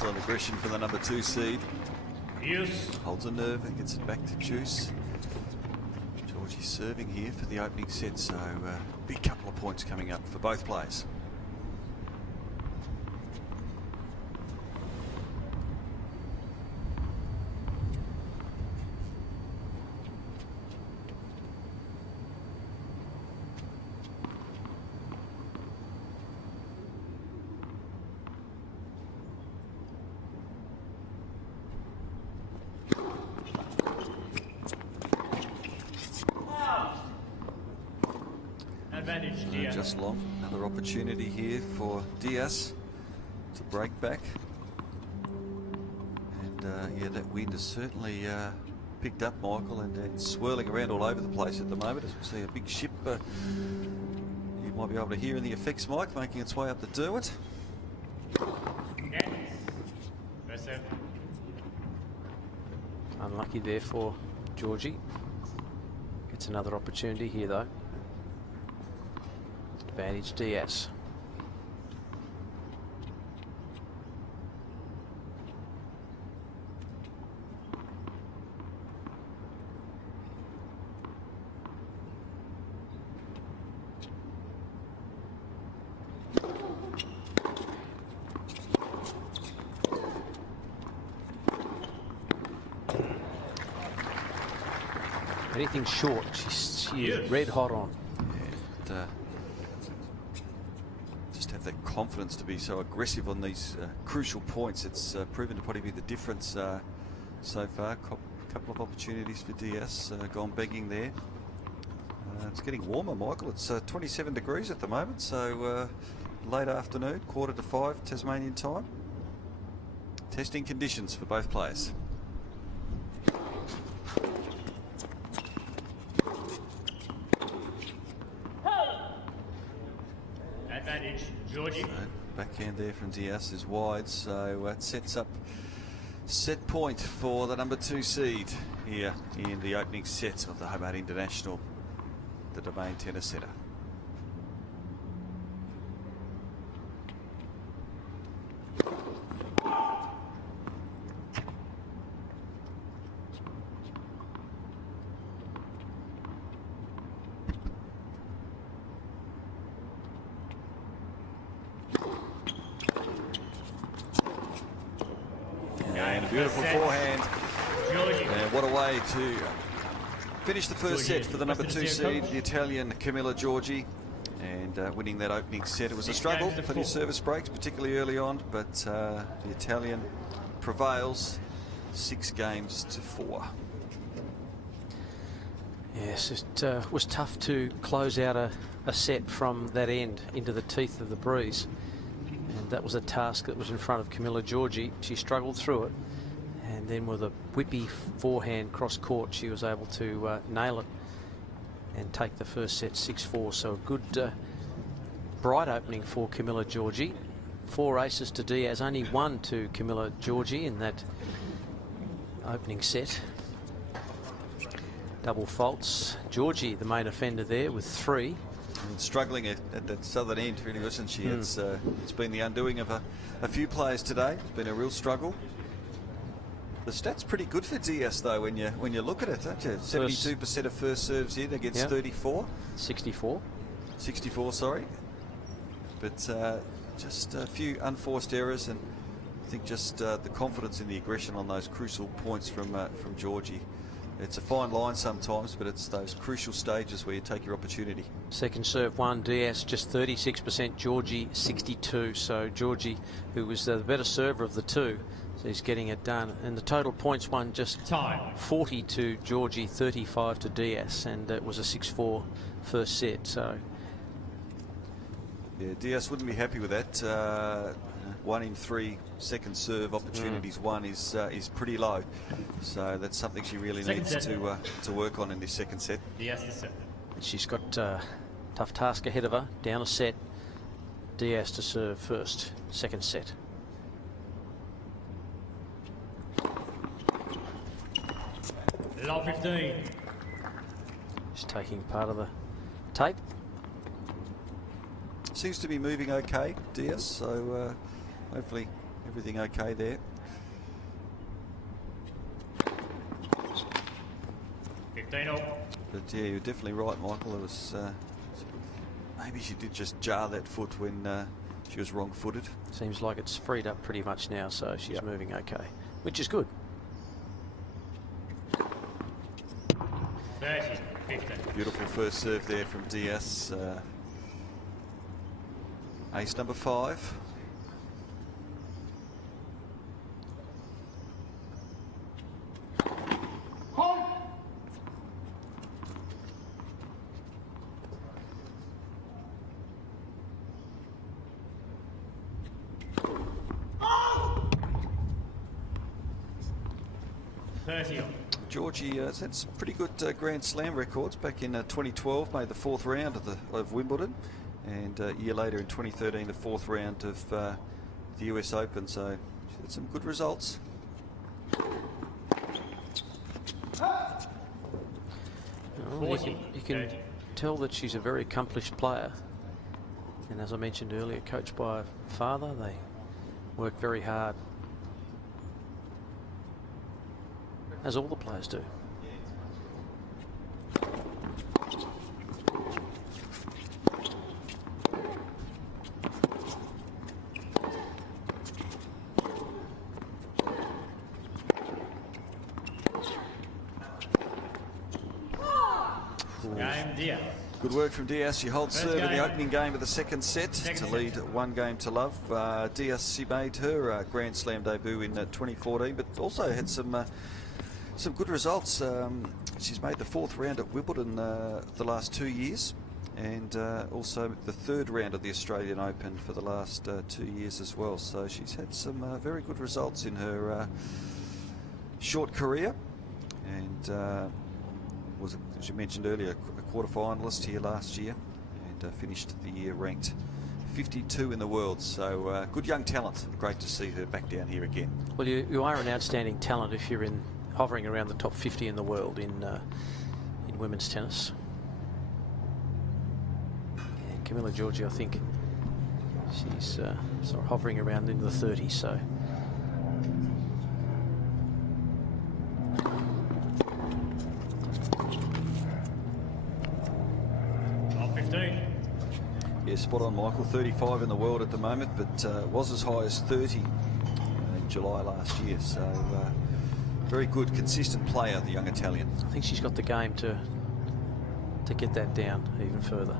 Excellent aggression for the number 2 seed. Yes. Holds a nerve and gets it back to juice. Giorgi serving here for the opening set, so big couple of points coming up for both players. Advantage, Diyas. Just long. Another opportunity here for Diyas to break back. And yeah, that wind has certainly picked up, Michael, and it's swirling around all over the place at the moment. As we see a big ship, you might be able to hear in the effects mic, making its way up the Derwent. Yes. Versa. Unlucky there for Giorgi. Gets another opportunity here though. Advantage Diyas. Anything short, she is red hot on. And, just have that confidence to be so aggressive on these crucial points. It's proven to probably be the difference so far. Couple of opportunities for Diyas, gone begging there. It's getting warmer, Michael. It's 27 degrees at the moment, so late afternoon, 4:45 Tasmanian time. Testing conditions for both players. Advantage, Giorgi. So backhand there from Diyas is wide, so it sets up set point for the number 2 seed here in the opening set of the Hobart International, the Domain Tennis Centre. And a beautiful forehand. Giorgi. And what a way to finish the first set for the number 2 seed, the Italian Camila Giorgi. And winning that opening set. It was a struggle for the service breaks, particularly early on, but the Italian prevails 6 games to 4. Yes, it was tough to close out a set from that end into the teeth of the breeze. And that was a task that was in front of Camila Giorgi. She struggled through it. And then with a whippy forehand cross court, she was able to nail it and take the first set 6-4. So a good, bright opening for Camila Giorgi. 4 aces to Diyas, only 1 to Camila Giorgi in that opening set. Double faults. Giorgi, the main offender there, with 3. And struggling at that southern end, really, wasn't she? It's been the undoing of a few players today. It's been a real struggle. The stats pretty good for Diyas though when you look at it, don't you? 72% of first serves in against 34. 64. 64, sorry. But just a few unforced errors, and I think just the confidence in the aggression on those crucial points from Giorgi. It's a fine line sometimes, but it's those crucial stages where you take your opportunity. Second serve 1, Diyas just 36%, Giorgi 62. So Giorgi, who was the better server of the two, so he's getting it done. And the total points won just Time. 40 to Giorgi, 35 to Diyas, and it was a 6-4 first set. So yeah, Diyas wouldn't be happy with that. 1 in 3 second serve opportunities won is pretty low, so that's something she really needs to work on in this second set. Diyas to set. she's got a tough task ahead of her. Down a set. Diyas to serve first. Second set. Low 15. She's taking part of the tape. Seems to be moving okay, Diyas, so hopefully everything okay there? 15 all. But yeah, you're definitely right, Michael. It was maybe she did just jar that foot when she was wrong-footed. Seems like it's freed up pretty much now, so she's Yep. moving okay, which is good. 30, 15. Beautiful first serve there from Diyas. Ace number 5. Giorgi has had some pretty good Grand Slam records back in 2012, made the 4th round of Wimbledon, and a year later in 2013 the 4th round of the US Open, so she's had some good results. Well, you can tell that she's a very accomplished player, and as I mentioned earlier, coached by a father. They work very hard, as all the players do. Game Diyas. Good work from Diyas. She holds First serve in the game. opening game of the second set to lead 1-0. Diyas, she made her Grand Slam debut in 2014, but also had some good results. She's made the 4th round at Wimbledon the last 2 years, and also the 3rd round of the Australian Open for the last 2 years as well. So she's had some very good results in her short career, and was, as you mentioned earlier, a quarter-finalist here last year, and finished the year ranked 52 in the world. So good young talent. Great to see her back down here again. Well, you are an outstanding talent if you're hovering around the top 50 in the world in women's tennis. And Camila Giorgi, I think she's sort of hovering around into the 30s. So. Yeah, spot on, Michael. 35 in the world at the moment, but was as high as 30 in July last year. So very good, consistent player, the young Italian. I think she's got the game to get that down even further.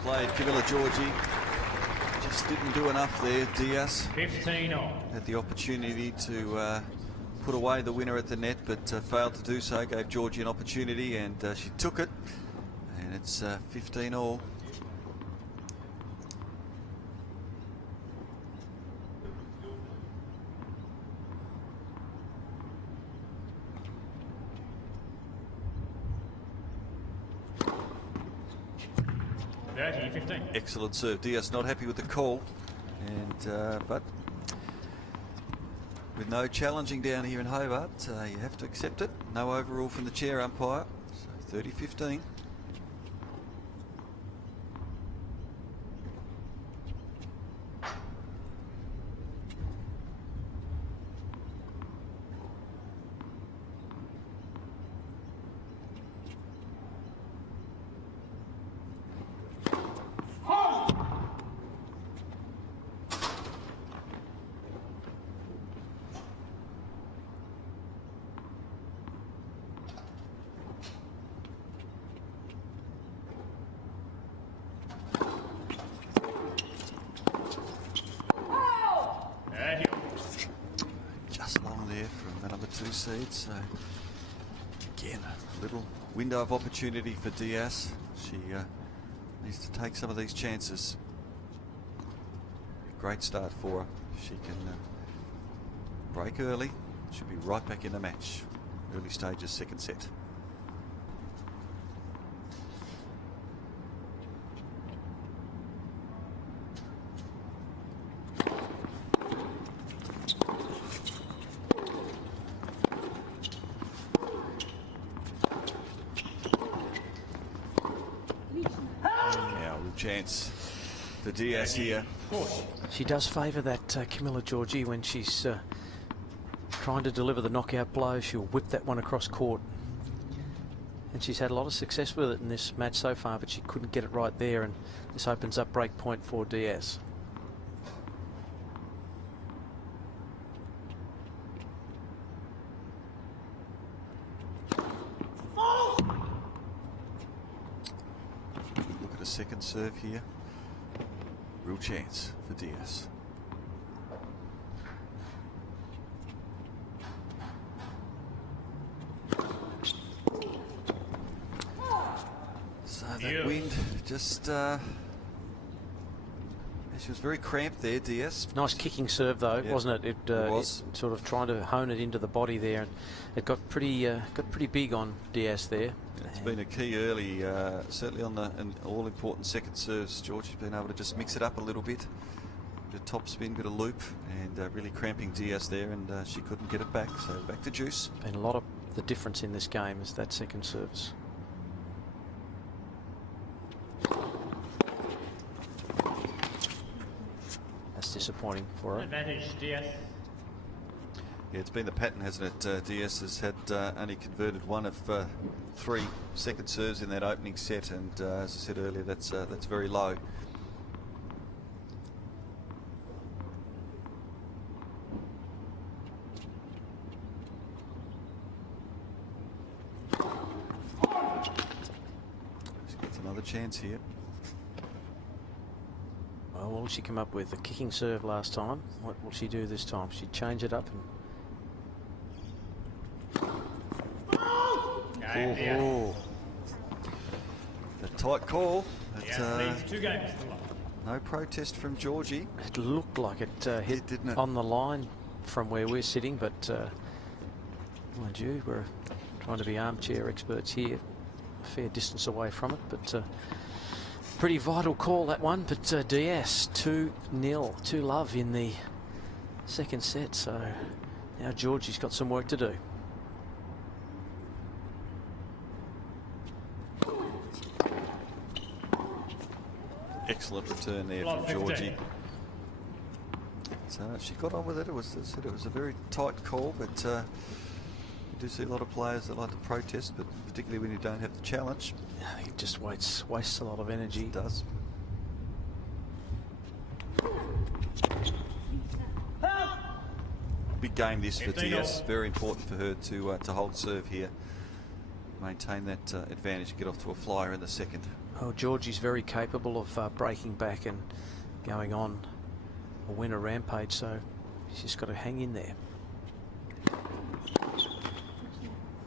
Played Camila Giorgi, just didn't do enough there. Diyas 15 all. had the opportunity to put away the winner at the net, but failed to do so. Gave Giorgi an opportunity, and she took it, and it's 15 all. Excellent serve. Diyas not happy with the call, and but with no challenging down here in Hobart, you have to accept it. No overrule from the chair umpire. So 30-15. Seed, so again a little window of opportunity for Diyas. She needs to take some of these chances. Great start for her. She can break early, Should be right back in the match. Early stages, second set. Now, real chance for Diyas here. She does favour that Camila Giorgi when she's trying to deliver the knockout blow. She'll whip that one across court. And she's had a lot of success with it in this match so far, but she couldn't get it right there, and this opens up break point for Diyas. Look at a second serve here. Real chance for Diyas. So that wind just she was very cramped there, Diyas. Nice kicking serve though, Yep. wasn't it? It was. It sort of trying to hone it into the body there, and it got pretty big on Diyas there. It's been a key early, certainly on the all important second serves. Georgie's been able to just mix it up a little bit. Bit of top spin, bit of loop, and really cramping Diyas there, and she couldn't get it back. So back to juice. Been a lot of the difference in this game is that second service. That's disappointing for her. Advantage, Diyas. Yeah, it's been the pattern, hasn't it? Diyas has had only converted one of 3 second serves in that opening set, and as I said earlier, that's very low. She gets another chance here. Well, what will she come up with? A kicking serve last time. What will she do this time? She'd change it up and... Diyas. A tight call. But, Diyas leads 2 games to 1. no protest from Giorgi. It looked like it hit, didn't it? on the line from where we're sitting, but mind you, we're trying to be armchair experts here, a fair distance away from it, but pretty vital call, that one. But Diyas 2-0, 2-love in the second set, so now Giorgi's got some work to do. Excellent return there Block from 15. Giorgi. So she got on with it. It was a very tight call, but you do see a lot of players that like to protest, but particularly when you don't have the challenge. I think it just wastes a lot of energy. It does. Big game this for 15 Diyas. all. Very important for her to hold serve here, maintain that advantage, and get off to a flyer in the second. Oh, Giorgi's very capable of breaking back and going on a winner rampage, so she's just got to hang in there.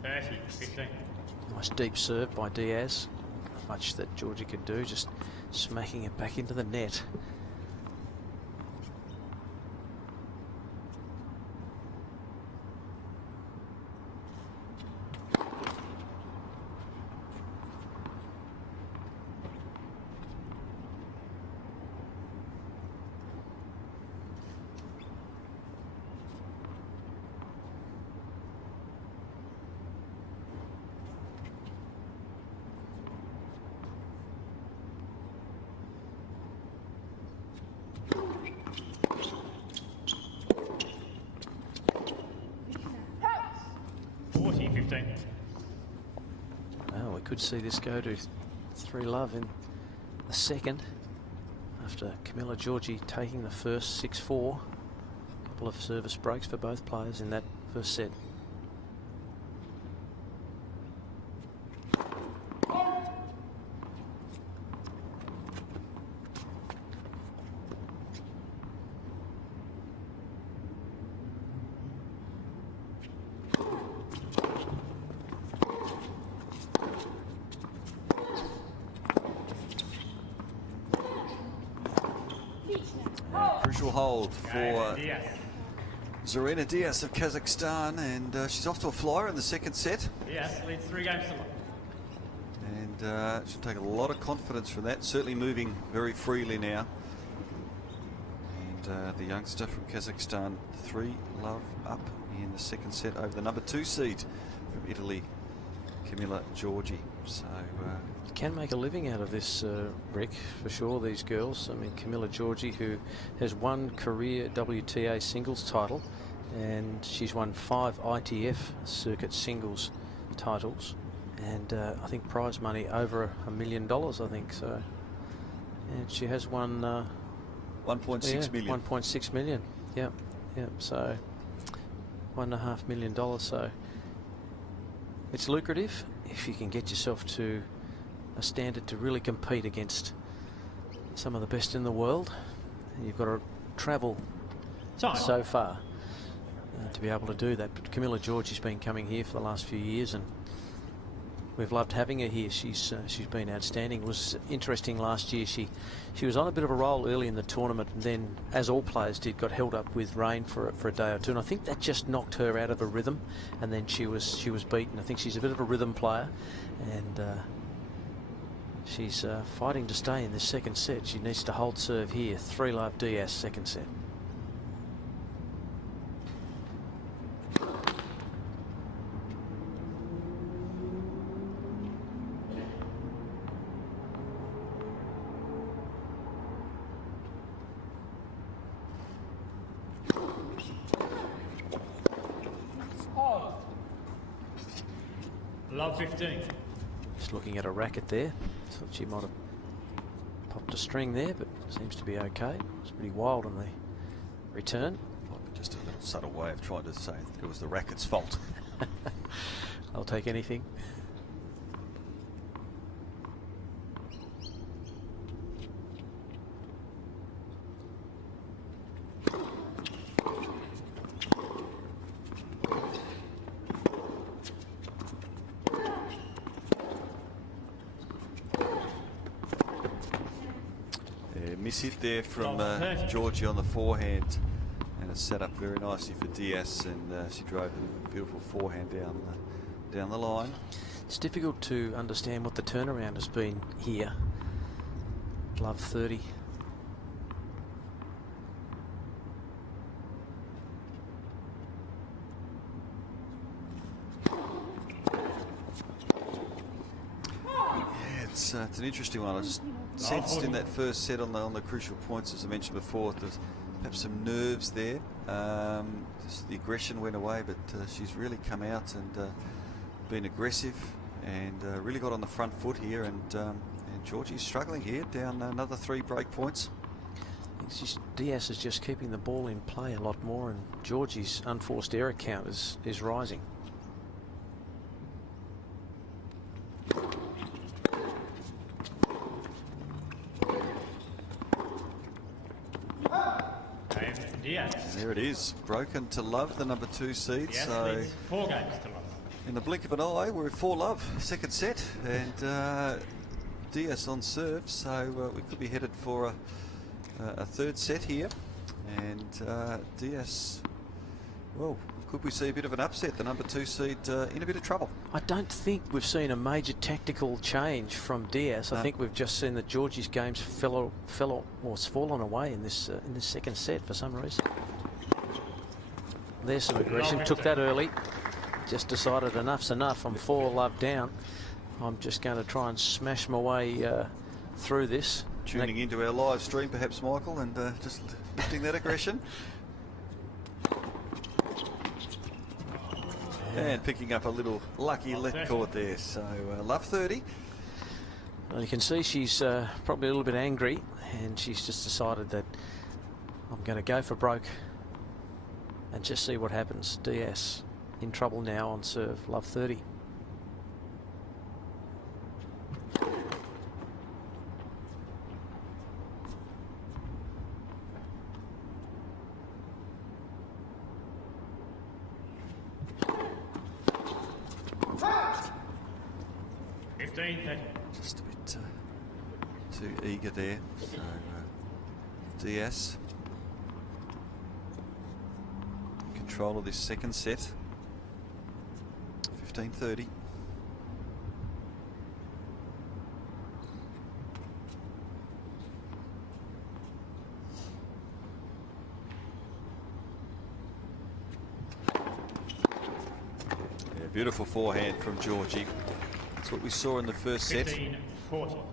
30-15. Nice deep serve by Diyas. Not much that Giorgi could do, just smacking it back into the net. Well, we could see this go to 3-love in the second after Camila Giorgi taking the first 6-4. A couple of service breaks for both players in that first set. Crucial hold for Zarina Diyas of Kazakhstan, and she's off to a flyer in the second set. Diyas leads 3 games to 1. And she'll take a lot of confidence from that, certainly moving very freely now. And the youngster from Kazakhstan, 3-love up in the second set over the number 2 seed from Italy, Camila Giorgi. So can make a living out of this, Rick, for sure, these girls. I mean, Camila Giorgi, who has one career WTA singles title, and she's won 5 ITF circuit singles titles, and I think prize money over $1 million, I think so. And she has won 1.6 million. 1.6 million. Yep. So $1.5 million. So it's lucrative if you can get yourself to a standard to really compete against some of the best in the world. And you've got to travel so far to be able to do that. But Camila Giorgi's been coming here for the last few years, and we've loved having her here. She's been outstanding. It was interesting last year. She was on a bit of a roll early in the tournament, and then, as all players did, got held up with rain for a day or two. And I think that just knocked her out of a rhythm. And then she was beaten. I think she's a bit of a rhythm player, and she's fighting to stay in this second set. She needs to hold serve here. 3-love Diyas, second set. Love 15. Just looking at a racket there. Thought she might have popped a string there, but seems to be okay. It's pretty wild on the return. Might be just a little subtle way of trying to say it was the racket's fault. I'll take anything. Miss hit there from Giorgi on the forehand, and it's set up very nicely for Diyas, and she drove a beautiful forehand down the line. It's difficult to understand what the turnaround has been here. Love 30. It's an interesting one. I just sensed in that first set on the crucial points, as I mentioned before, there's perhaps some nerves there. Just the aggression went away, but she's really come out and been aggressive, and really got on the front foot here. And Giorgi's struggling here, down another 3 break points. Diyas is just keeping the ball in play a lot more, and Giorgi's unforced error count is rising. There it is, broken to love, the number 2 seed. Yes, so leads 4 games to love. in the blink of an eye, we're at 4-love, second set, and Diyas on serve. So we could be headed for a third set here, and Diyas, well, could we see a bit of an upset? The number 2 seed in a bit of trouble. I don't think we've seen a major tactical change from Diyas. I think we've just seen that Giorgi's game's fallen away in this second set for some reason. There's some aggression. Took that early. Just decided enough's enough. I'm 4-love down. I'm just going to try and smash my way through this. Tuning into our live stream, perhaps, Michael, and just lifting that aggression. And picking up a little lucky left court there. So love 30. Well, you can see she's probably a little bit angry, and she's just decided that I'm going to go for broke and just see what happens. Diyas in trouble now on serve. Love 30. Just a bit too eager there. So Diyas control of this second set. 15:30. Beautiful forehand from Giorgi. That's what we saw in the first set. 15-40.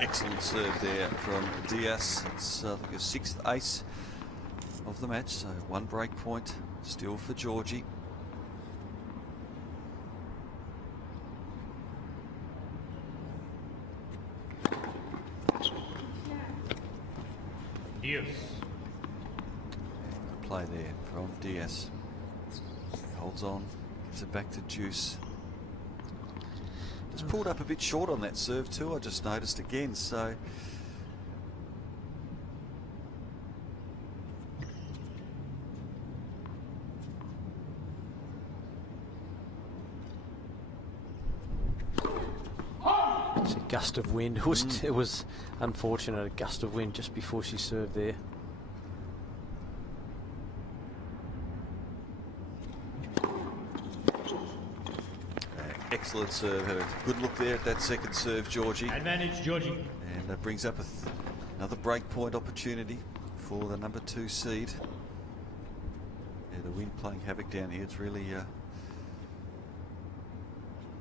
Excellent serve there from Diyas. It's I think a 6th ace of the match, so 1 break point still for Giorgi. Diyas. Play there from Diyas. Holds on, gets it back to Juice. Just pulled up a bit short on that serve too, I just noticed again, so It's a gust of wind. It was unfortunate, a gust of wind just before she served there. excellent serve. Had a good look there at that second serve, Giorgi. Advantage, Giorgi. And that brings up another break point opportunity for the number 2 seed. Yeah, the wind playing havoc down here. It's really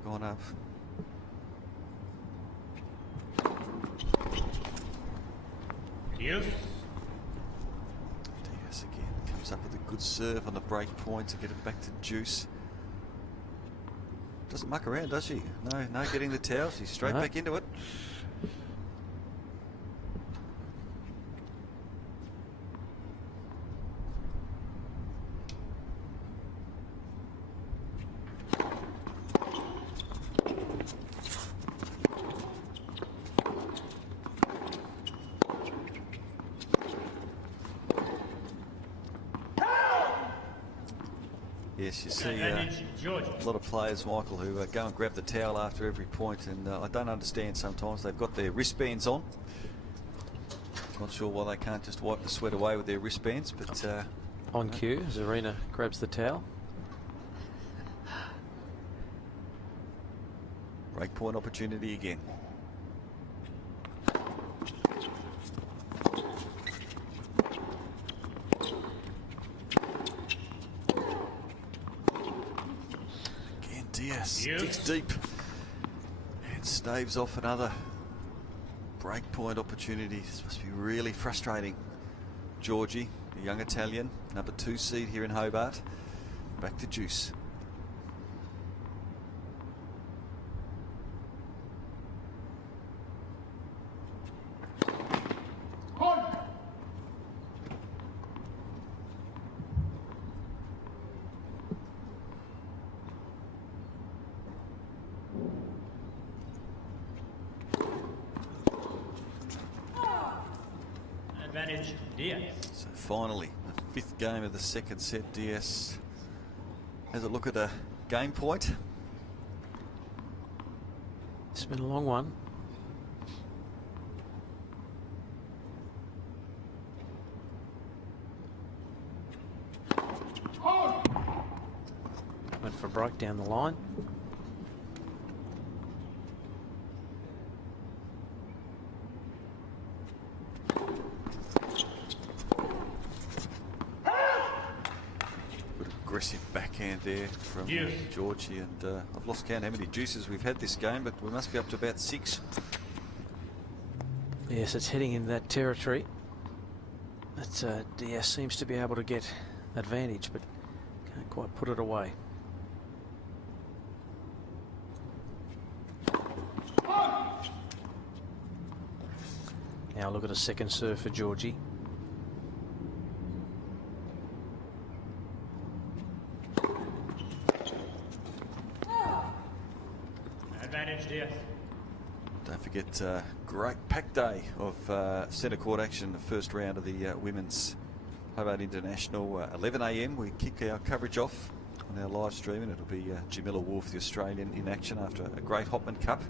gone up. Diyas. Diyas again comes up with a good serve on the break point to get it back to Juice. Doesn't muck around, does she? No getting the towel. She's straight back into it. Yes, you see a lot of players, Michael, who go and grab the towel after every point, and I don't understand sometimes. They've got their wristbands on. Not sure why they can't just wipe the sweat away with their wristbands, but... on cue, Zarina grabs the towel. Break point opportunity again. Diyas digs deep and staves off another break point opportunity. This must be really frustrating. Giorgi, the young Italian, number 2 seed here in Hobart. Back to Juice. Advantage, Diyas. So finally, the 5th game of the second set, Diyas has a look at a game point. It's been a long one. Went for a break down the line. Aggressive backhand there from Giorgi, and I've lost count how many juices we've had this game, but we must be up to about 6. Yes, it's heading into that territory. But Diyas seems to be able to get advantage, but can't quite put it away. Now look at a second serve for Giorgi. Advantage, Diyas. Don't forget, great packed day of centre court action, the first round of the women's Hobart International. 11 a.m. we kick our coverage off on our live stream, and it'll be Camila Wolf, the Australian, in action after a great Hopman Cup.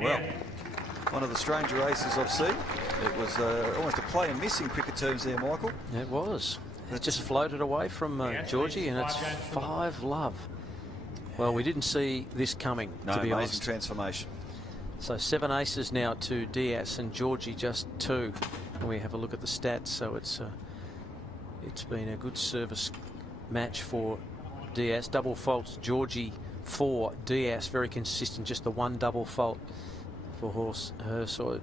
Well, one of the stranger races I've seen. It was almost a play and miss in cricket terms there, Michael. It was. It just floated away from Giorgi, and it's 5 love. Well, we didn't see this coming, No, to be amazing honest. transformation. So 7 aces now to Diyas, and Giorgi just 2. And we have a look at the stats. So it's been a good service match for Diyas. Double faults, Giorgi 4, Diyas very consistent, just the 1 double fault for her. So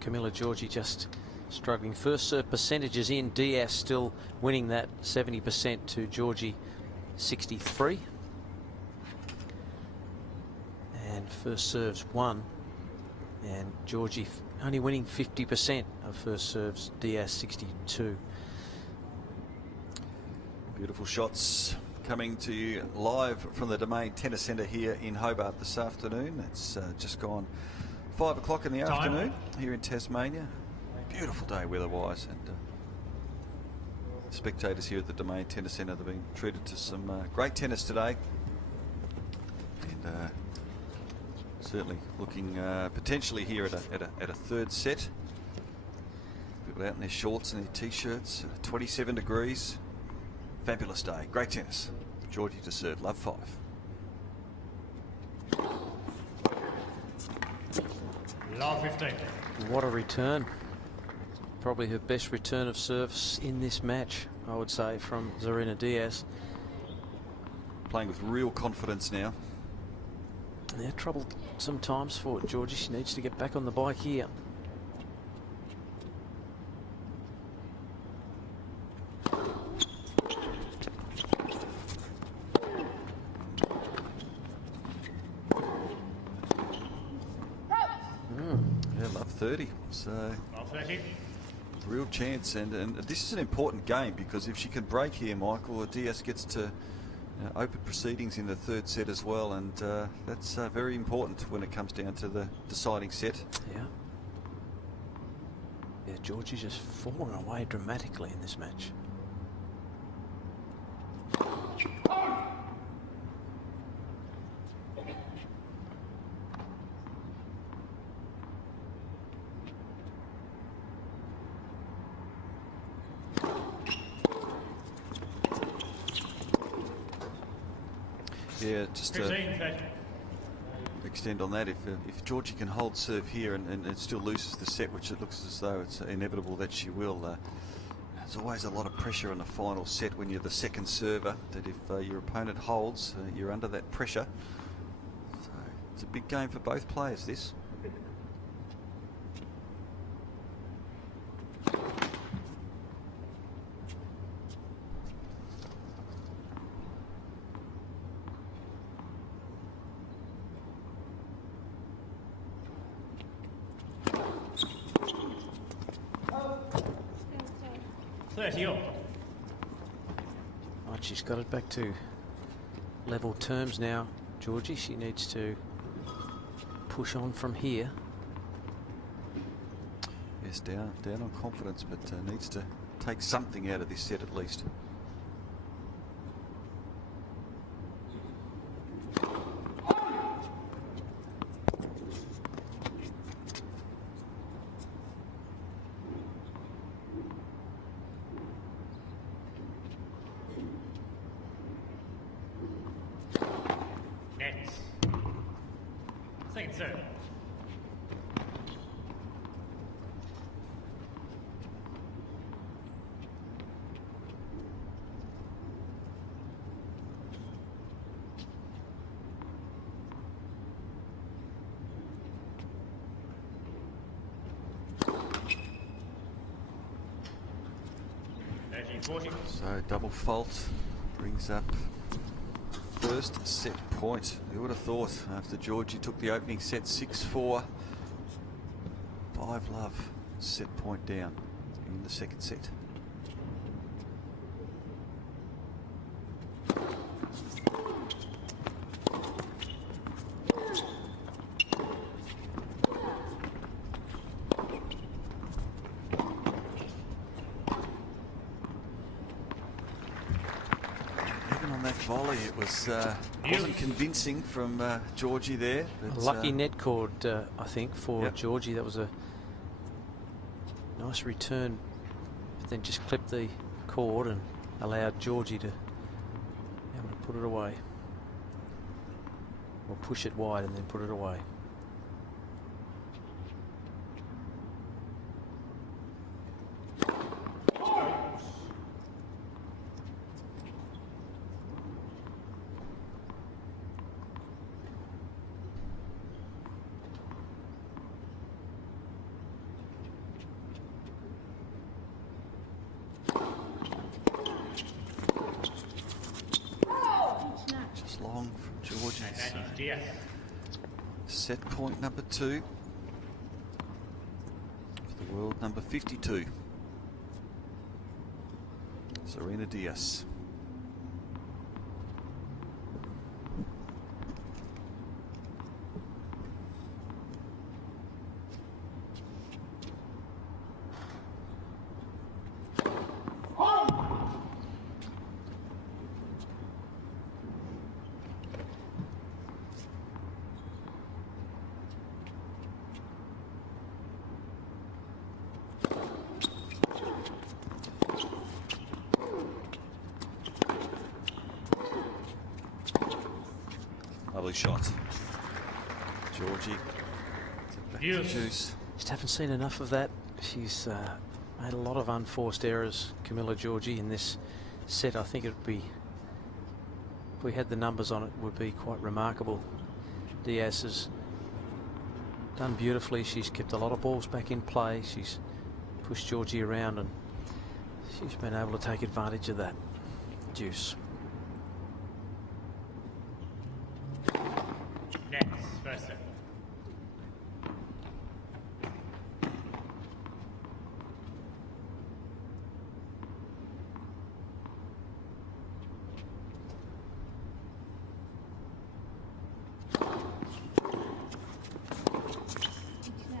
Camila Giorgi just struggling. First serve percentages in, Diyas still winning that 70% to Giorgi 63. And first serves 1. And Giorgi only winning 50% of first serves, Diyas 62. Beautiful shots coming to you live from the Domain Tennis Centre here in Hobart this afternoon. It's just gone 5 o'clock in the afternoon here in Tasmania. Beautiful day weather-wise, and spectators here at the Domain Tennis Centre have been treated to some great tennis today, and certainly looking potentially here at a third set. People out in their shorts and their t-shirts. 27 degrees. Fabulous day. Great tennis. Giorgi to serve. Love 5. Love 15. What a return. Probably her best return of service in this match, I would say, from Zarina Diyas. Playing with real confidence now. Yeah, trouble sometimes for Giorgi. She needs to get back on the bike here. Yeah, love 30. So Love 30. real chance, and this is an important game, because if she can break here, Michael, Diyas gets to open proceedings in the third set as well, and that's very important when it comes down to the deciding set. Yeah, Giorgi's just fallen away dramatically in this match. Yeah, just to 15, 30. extend on that, if Giorgi can hold serve here and it still loses the set, which it looks as though it's inevitable that she will, there's always a lot of pressure in the final set when you're the second server, that if your opponent holds, you're under that pressure. So it's a big game for both players, this. Right, she's got it back to level terms now, Giorgi. She needs to push on from here. Yes, down on confidence, but needs to take something out of this set at least. Nets. Second serve. So double fault brings up first set point. Who would have thought, after Giorgi took the opening set 6-4, 5 love, set point down in the second set. volley. It was wasn't convincing from Giorgi there. A lucky net cord, I think, for Giorgi. That was a nice return, but then just clipped the cord and allowed Giorgi to be able to put it away, or push it wide and then put it away. Long from Giorgi. Zarina Diyas. Set point number 2 for the world number 52, Zarina Diyas. Lovely shot. Giorgi. Back to Yes. juice. Just haven't seen enough of that. She's made a lot of unforced errors, Camila Giorgi, in this set. I think it'd be, if we had the numbers on it, would be quite remarkable. Diyas has done beautifully. She's kept a lot of balls back in play. She's pushed Giorgi around and she's been able to take advantage of that. Deuce. Next, first set.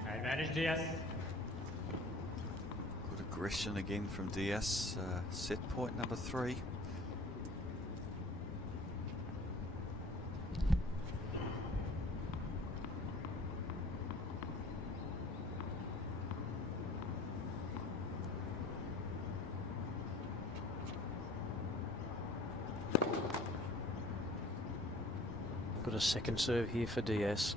Advantage Diyas. Good aggression again from Diyas. Set point number 3. Got a second serve here for Diyas.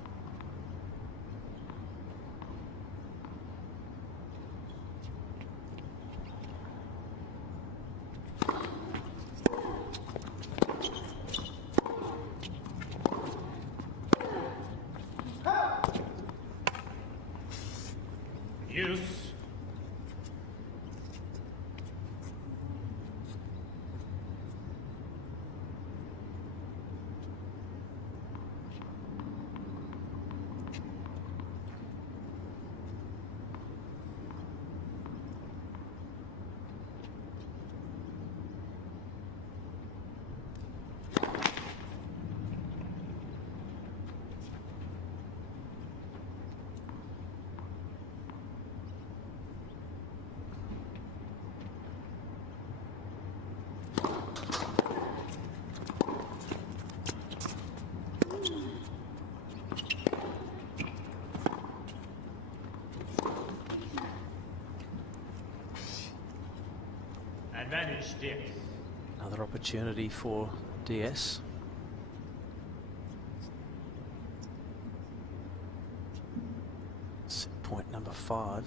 Use. Advantage Diyas. Another opportunity for Diyas. Set point number 5.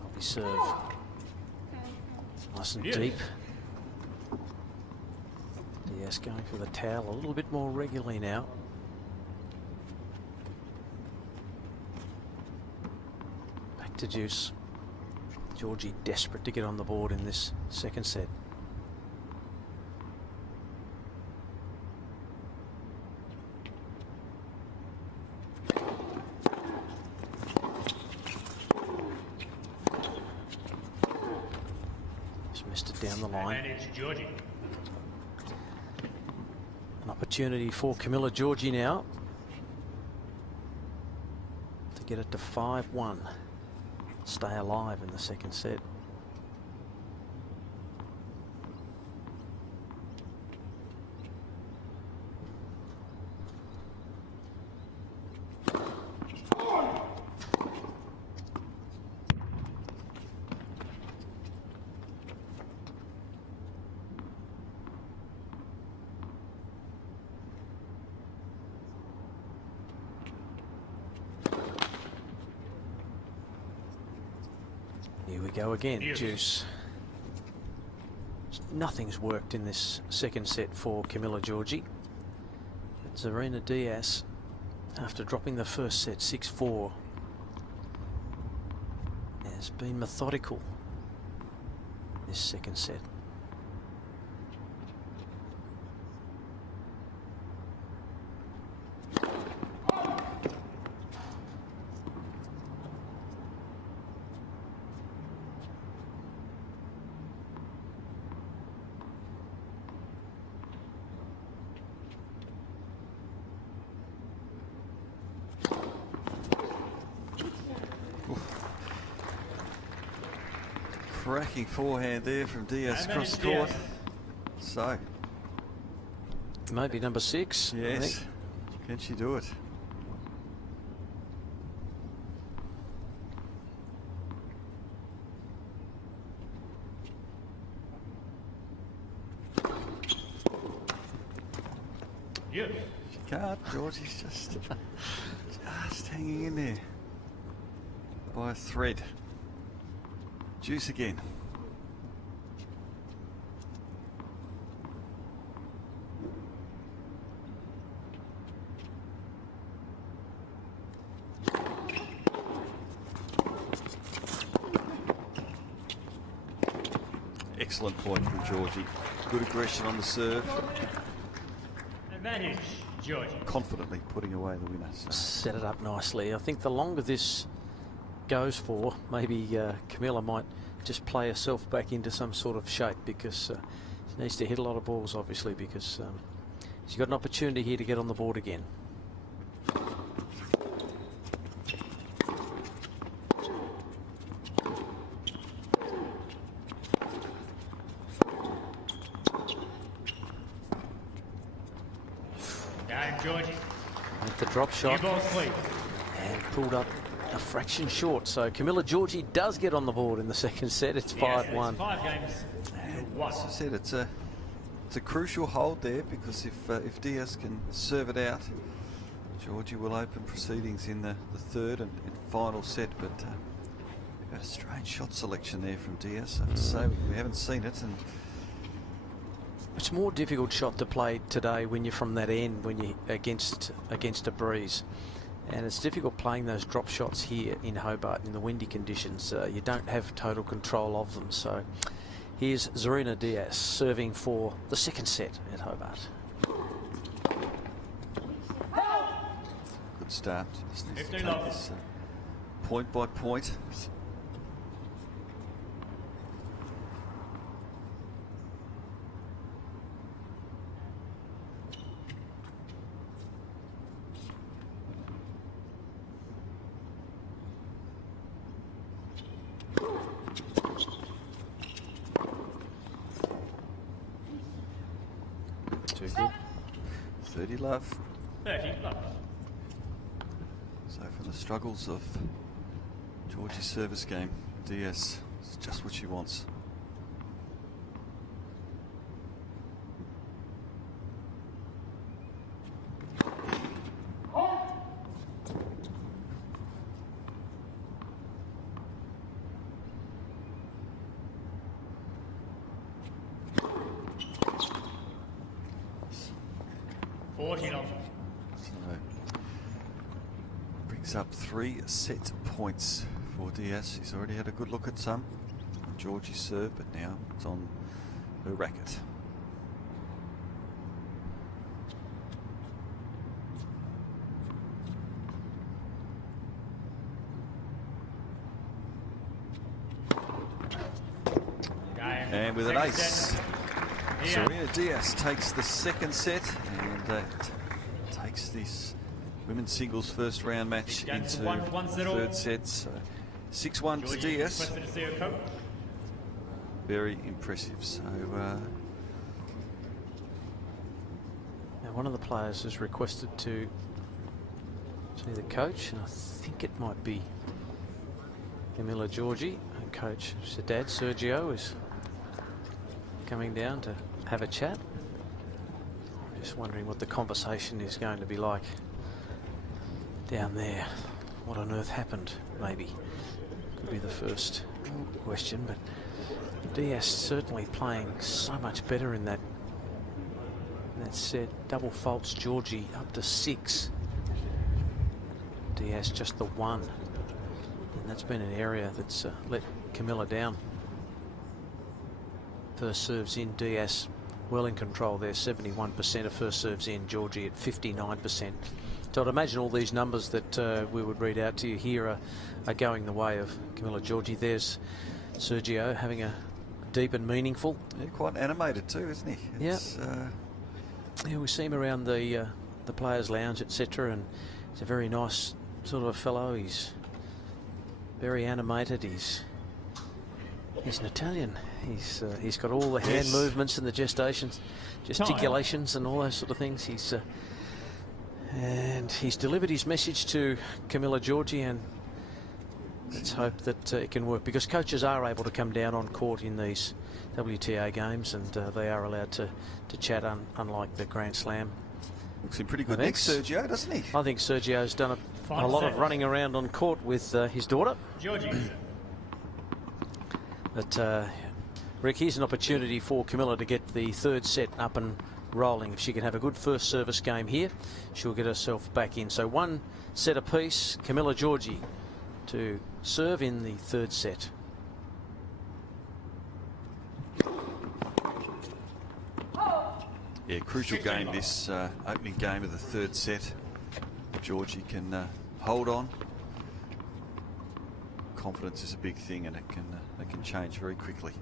Lovely serve. Nice and deep. Diyas going for the towel a little bit more regularly now. Back to deuce. Giorgi desperate to get on the board in this second set. Just missed it down the line. Advantage Giorgi. Opportunity for Camila Giorgi now to get it to 5-1. Stay alive in the second set. Here we go again, Juice. Nothing's worked in this second set for Camila Giorgi. Zarina Diyas, after dropping the first set 6-4, has been methodical this second set. Cracking forehand there from Diaz across the court. So, maybe number 6. yes, I think. Can she do it? Yes. She can't. Georgie's just hanging in there by a thread. Juice again. Excellent point from Giorgi. Good aggression on the serve. Advantage, Giorgi. Confidently putting away the winner. So. Set it up nicely. I think the longer this goes for, maybe Camila might just play herself back into some sort of shape, because she needs to hit a lot of balls, obviously, because she's got an opportunity here to get on the board again. Game, Giorgi. With the drop shot, New balls, please. and pulled up a fraction short. So Camila Giorgi does get on the board in the second set. It's 5-1. It's 5 games to 1. As I said, it's a crucial hold there, because if Diaz can serve it out, Giorgi will open proceedings in the third and final set. But a strange shot selection there from Diaz. I have to say, we haven't seen it, and It's a more difficult shot to play today when you're from that end, when you're against a breeze. And it's difficult playing those drop shots here in Hobart in the windy conditions. You don't have total control of them. So here's Zarina Diyas serving for the second set at Hobart. good start. Just needs to 15 take love. this point by point. Too good. 30 love. 30 love. So from the struggles of Giorgi's service game, Diaz is just what she wants. Brings up 3 set points for Diaz. She's already had a good look at some. Giorgi serve, but now it's on her racket. And with an ace. Zarina Diyas takes the second set and takes this women's singles first round match into the third set. So 6-1 to Diyas. Requested to see her coach. Very impressive. So now one of the players has requested to see the coach, and I think it might be Camila Giorgi. And coach, her dad Sergio, is coming down to have a chat. I'm just wondering what the conversation is going to be like down there. What on earth happened? Maybe could be the first question. But Diyas certainly playing so much better in that set. Double faults Giorgi up to 6. Diyas just the 1. And that's been an area that's let Camila down. First serves in, Diyas well in control there. 71% of first serves in, Giorgi at 59%. So I'd imagine all these numbers that we would read out to you here are going the way of Camila Giorgi. There's Sergio having a deep and meaningful. yeah, quite animated too, isn't he? Yeah. Yeah, we see him around the players' lounge, etc. And he's a very nice sort of a fellow. He's very animated. He's an Italian. He's got all the hand movements and the gesticulations and all those sort of things. And he's delivered his message to Camila Giorgi, and let's hope that it can work, because coaches are able to come down on court in these WTA games, and they are allowed to chat, unlike the Grand Slam. Looks in pretty good nick, Sergio, doesn't he? I think Sergio's done a lot of running around on court with his daughter. Giorgi. But Rick, here's an opportunity for Camila to get the third set up and rolling. If she can have a good first service game here, she'll get herself back in. So 1 set apiece. Camila Giorgi to serve in the third set. Yeah, crucial game this, opening game of the third set. Giorgi can hold on. Confidence is a big thing, and it can change very quickly.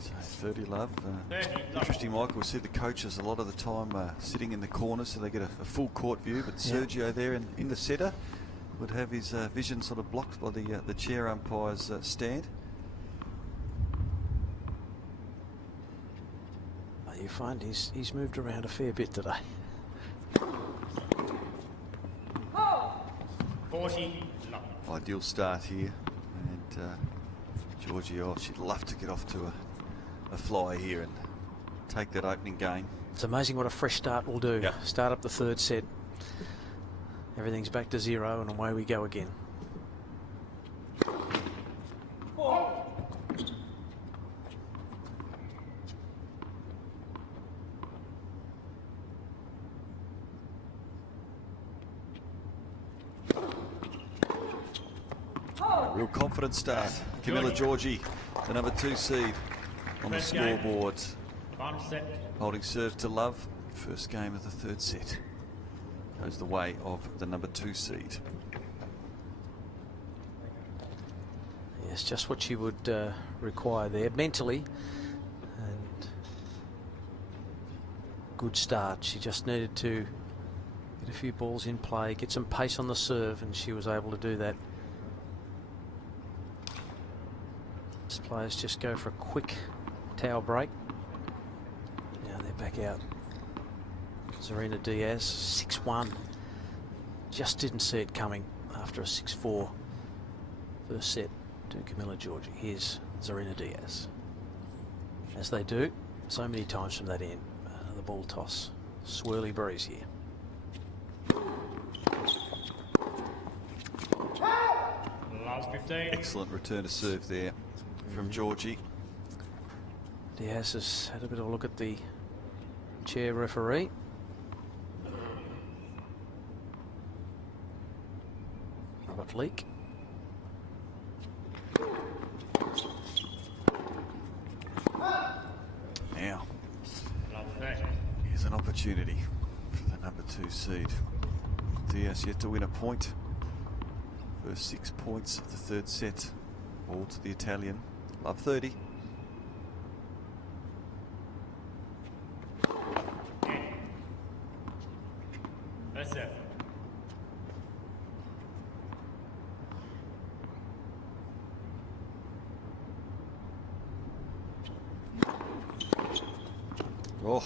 So 30 love. Interesting, Michael. We see the coaches a lot of the time sitting in the corner, so they get a full court view. But Sergio there in the centre would have his vision sort of blocked by the chair umpire's stand. You find he's moved around a fair bit today. 40 love. Ideal start here, and Giorgi, she'd love to get off to a fly here and take that opening game. It's amazing what a fresh start will do. Yeah. Start up the third set, everything's back to 0, and away we go again. Real confident start. Camila Giorgi, the number 2 seed on the First game. scoreboard. Final set. Holding serve to love. First game of the third set. Goes the way of the number 2 seed. Yes, just what she would require there mentally, and good start. She just needed to get a few balls in play, get some pace on the serve, and she was able to do that. These players just go for a quick towel break. Now they're back out. Zarina Diyas, 6-1. Just didn't see it coming after a 6-4 first set to Camila Giorgi. Here's Zarina Diyas. As they do so many times from that end. The ball toss. Swirly breeze here. Last 15. Excellent return to serve there from Giorgi. Diaz has had a bit of a look at the chair referee. Robert Leake. Now, Love 30. here's an opportunity for the number 2 seed. Diaz yet to win a point. First 6 points of the third set, all to the Italian. Love 30. That's it. Oh,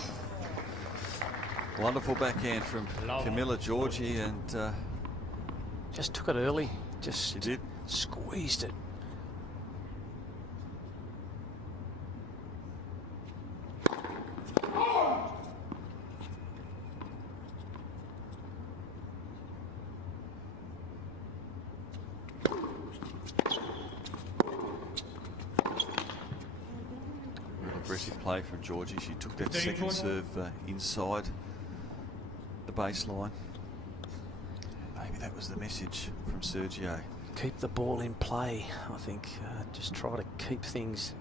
wonderful backhand from Love. Camila Giorgi, and Just took it early. Just she did. squeezed it. Aggressive play from Giorgi. She took that 13, second 14. serve inside the baseline. Maybe that was the message from Sergio. Keep the ball in play, I think. Just try to keep things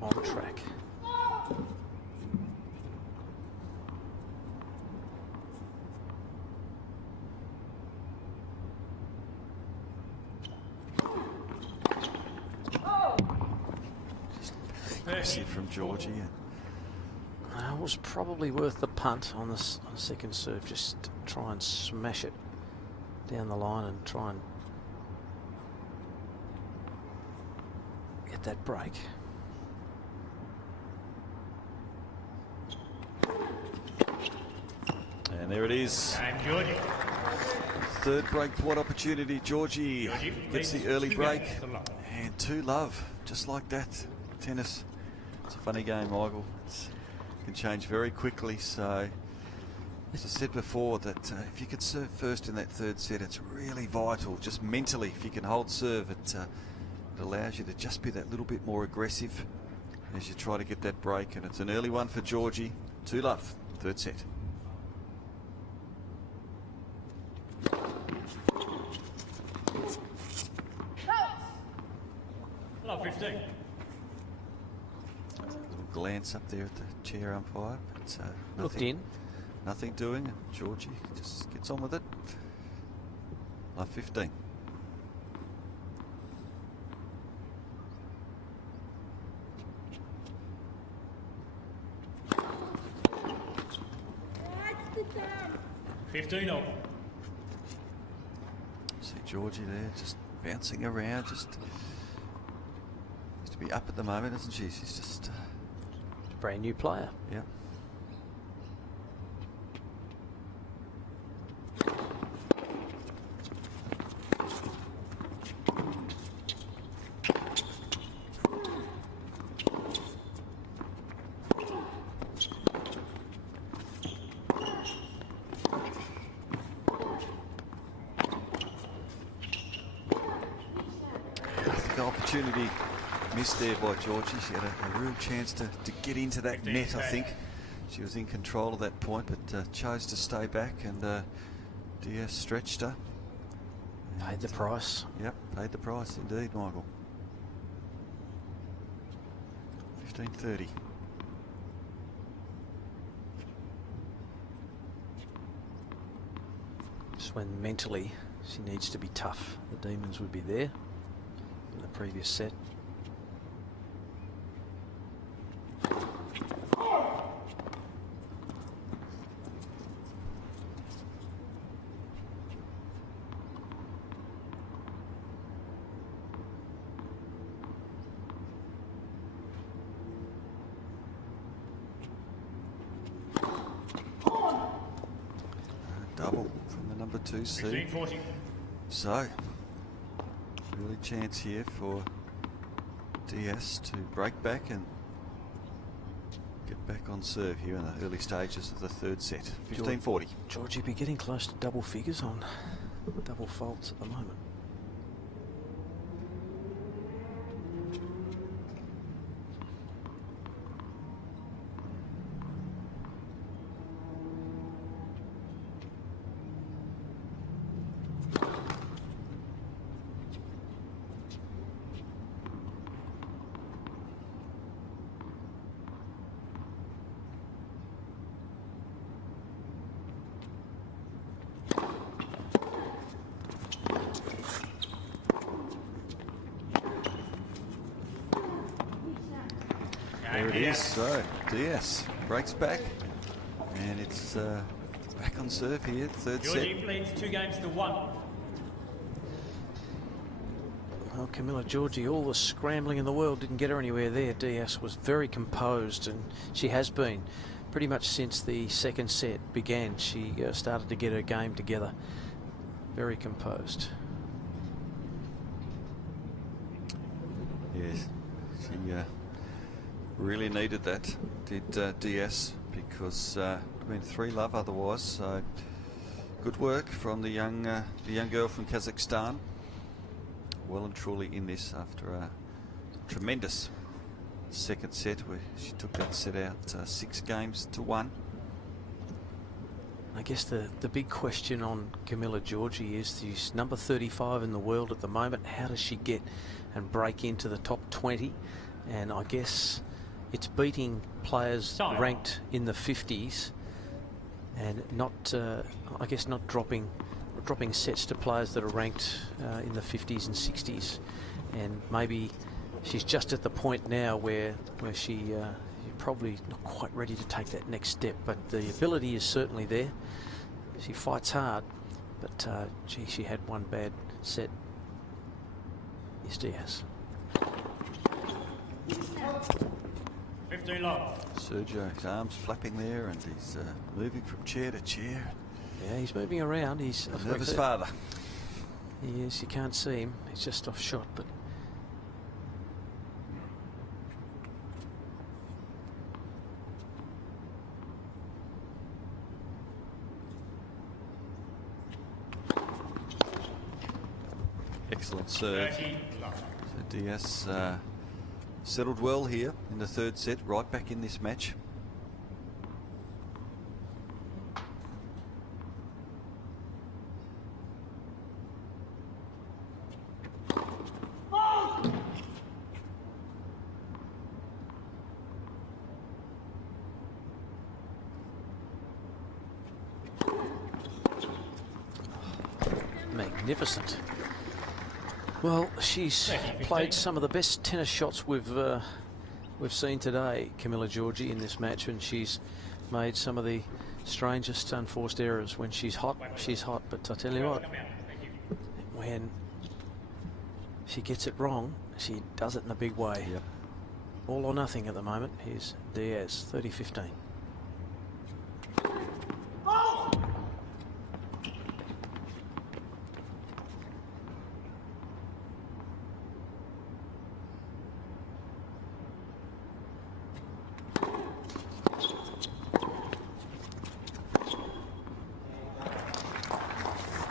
on track. Aggressive from Giorgi. It was probably worth the punt on the second serve. Just try and smash it down the line and try and get that break. And there it is. And Georgie. Third break point opportunity. Giorgi gets the early break. And 2-love. Just like that. Tennis. It's a funny game, Michael. It can change very quickly. So, as I said before, that if you can serve first in that third set, it's really vital. Just mentally, if you can hold serve, it allows you to just be that little bit more aggressive as you try to get that break. And it's an early one for Giorgi. 2-love. Third set. Love 15. Glance up there at the chair umpire, but Looked in. nothing doing. Giorgi just gets on with it. Love 15. $15 all. See Giorgi there, just bouncing around. Just needs to be up at the moment, isn't she? She's just Brand new player. yeah. The opportunity missed there by Giorgi. She had a real chance to get into that net, I think. She was in control at that point, but chose to stay back, and Diaz stretched her. Paid the price. Yep, paid the price indeed, Michael. 15:30. Just when mentally she needs to be tough. The demons would be there in the previous set. Double from the number 2 seed. 15-40. So, really chance here for Diaz to break back and get back on serve here in the early stages of the third set. 15:40. Giorgi be getting close to double figures on double faults at the moment. There it is. So Diaz breaks back, and it's back on serve here. Third set. Giorgi leads 2-1. Well, Camila Giorgi, all the scrambling in the world didn't get her anywhere there. Diaz was very composed, and she has been pretty much since the second set began. She started to get her game together. Very composed. Yes, she really needed that, did Diaz, because been 3-love otherwise. So good work from the young girl from Kazakhstan. Well and truly in this after a tremendous second set where she took that set out 6-1. I guess the big question on Camila Giorgi is she's number 35 in the world at the moment. How does she get and break into the top 20? And I guess it's beating players ranked in the 50s and not, I guess, not dropping sets to players that are ranked in the 50s and 60s. And maybe she's just at the point now where she probably not quite ready to take that next step, but the ability is certainly there. She fights hard, but gee, she had one bad set. Yes, Diaz. 15 love. Sergio's arms flapping there, and he's moving from chair to chair. Yeah, he's moving around. He's A nervous father. He is. You can't see him. He's just off shot, but excellent serve. 30 love. So Diaz settled well here in the third set, right back in this match. magnificent. Well, she's played some of the best tennis shots we've seen today, Camila Giorgi, in this match, and she's made some of the strangest unforced errors. When she's hot, she's hot. But I tell you what, when she gets it wrong, she does it in a big way. Yep. All or nothing at the moment. Here's Diaz, 30-15.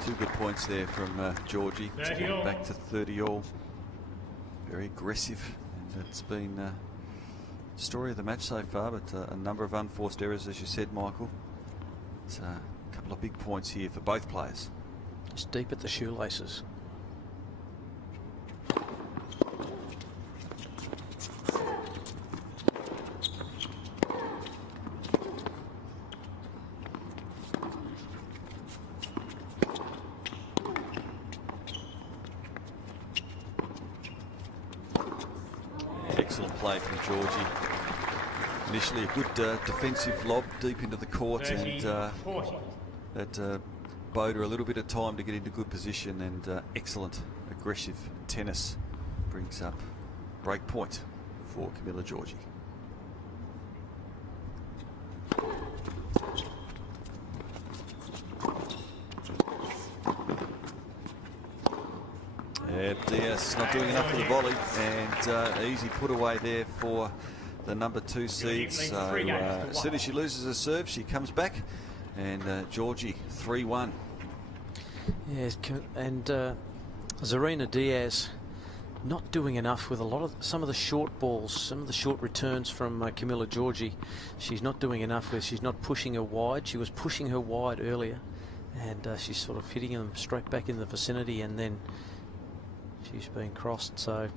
Two good points there from Giorgi to get back to 30 all. Very aggressive, and it's been the story of the match so far, but a number of unforced errors, as you said, Michael. It's a couple of big points here for both players. It's deep at the shoelaces. Excellent play from Giorgi. Initially a good defensive lob deep into the court, 30, and 40. that bowed her a little bit of time to get into good position, and excellent aggressive tennis brings up break point for Camila Giorgi. Diaz not doing enough for the volley, and easy put away there for the number 2 seed. So as soon as she loses her serve, she comes back, and Giorgi 3-1. Yes, and Zarina Diyas not doing enough with some of the short balls, some of the short returns from Camila Giorgi. She's not doing enough with. She's not pushing her wide. She was pushing her wide earlier, and she's sort of hitting them straight back in the vicinity, and then she's been crossed. So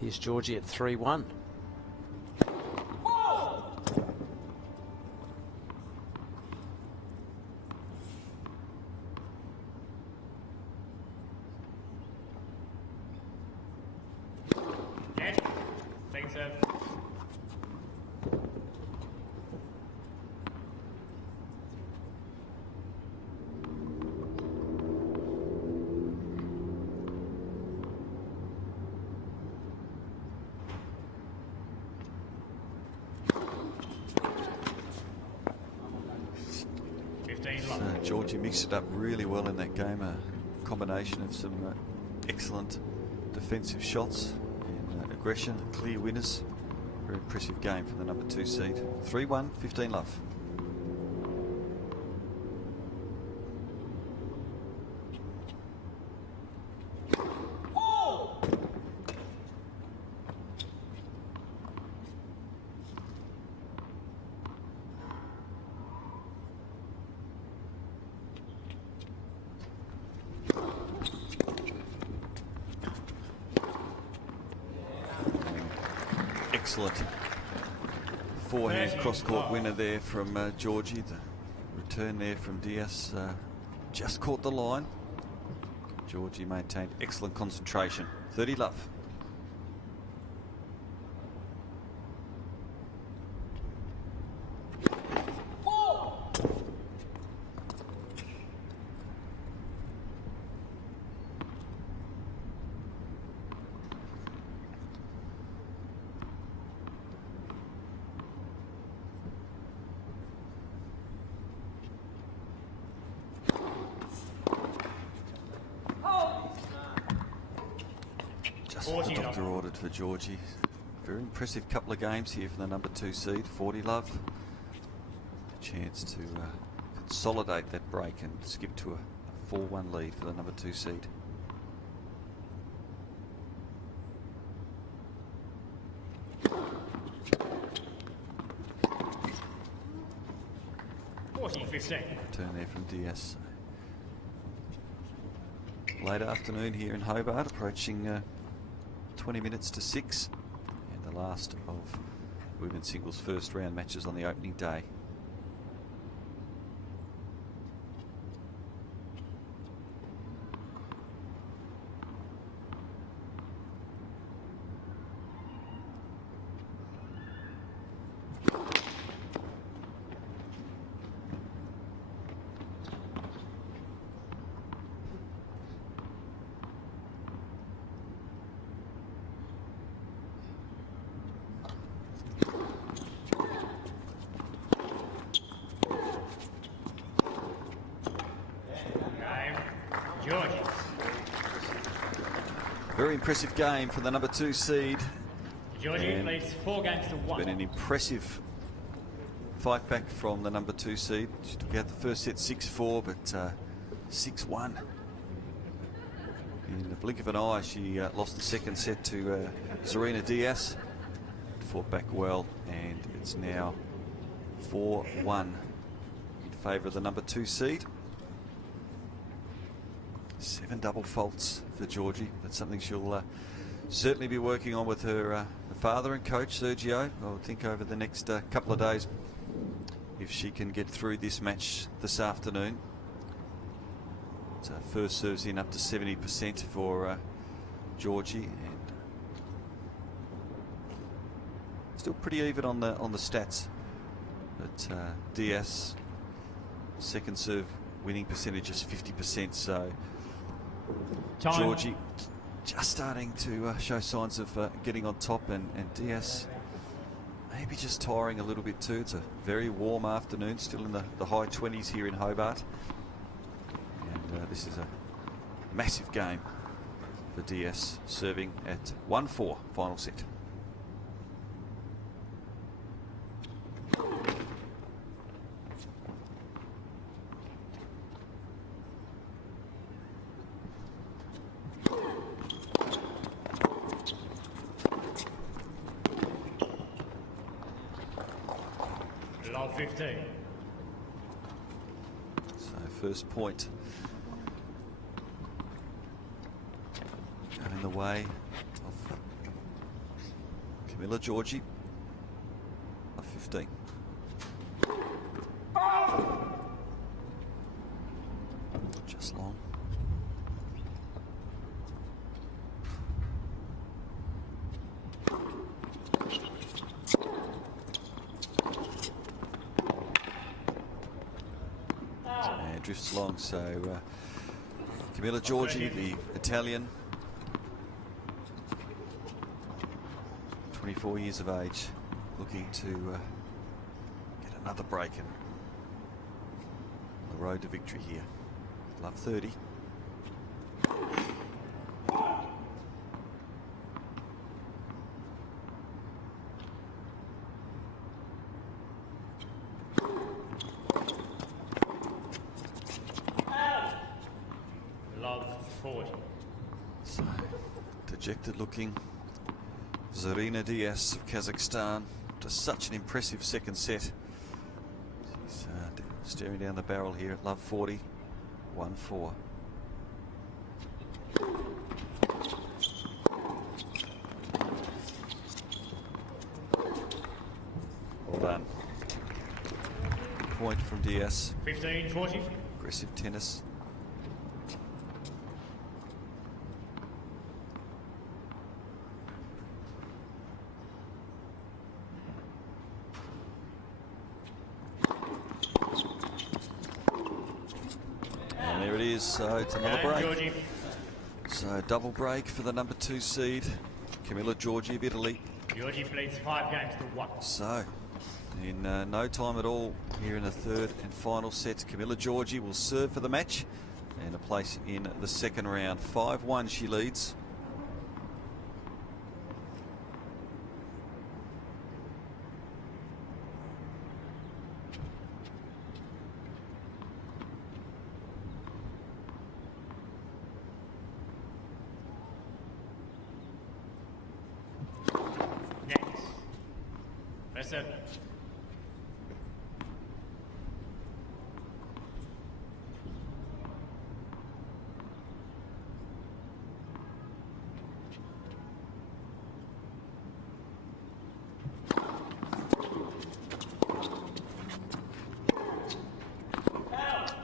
here's Giorgi at 3-1. Second serve. Giorgi mixed it up really well in that game. A combination of some excellent defensive shots and aggression, clear winners. Very impressive game from the number 2 seed. 3-1, 15 love. Excellent forehand cross-court winner there from Giorgi. The return there from Diyas just caught the line. Giorgi maintained excellent concentration. 30 love. The doctor ordered for Giorgi. Very impressive couple of games here for the number 2 seed. 40 love. A chance to consolidate that break and skip to a 4-1 lead for the number 2 seed. Turn there from Diyas. Late afternoon here in Hobart, approaching 20 minutes to 6, and the last of women's singles first round matches on the opening day. Very impressive game for the number 2 seed. Giorgi leads 4 games to 1. Been an impressive fight back from the number 2 seed. She took out the first set 6-4, but 6-1. In the blink of an eye, she lost the second set to Zarina Diyas. Fought back well, and it's now 4-1 in favour of the number 2 seed. 7 double faults for Giorgi. That's something she'll certainly be working on with her father and coach, Sergio. I would think over the next couple of days, if she can get through this match this afternoon. So first serves in up to 70% for Giorgi, and still pretty even on the stats. But Diyas, second serve winning percentage is 50%. So Giorgi just starting to show signs of getting on top, and Diyas maybe just tiring a little bit too. It's a very warm afternoon, still in the high 20s here in Hobart, and this is a massive game for Diyas, serving at 1-4 final set. Love 15. So first point going in the way of Camila Giorgi of 15. Just long. And drifts long, so Camila Giorgi, the Italian, 24 years of age, looking to get another break and the road to victory here. Love 30. Love 40. So, dejected looking Zarina Diyas of Kazakhstan. Just such an impressive second set. She's staring down the barrel here at love 40. 1-4. Well done. Point from Diyas. 15-40. Aggressive tennis. And there it is, so it's another break. Giorgi. So double break for the number 2 seed, Camila Giorgi of Italy. Giorgi plays 5 games to 1. So, in no time at all here in the third and final set, Camila Giorgi will serve for the match and a place in the second round. 5-1 she leads. Next. First serve.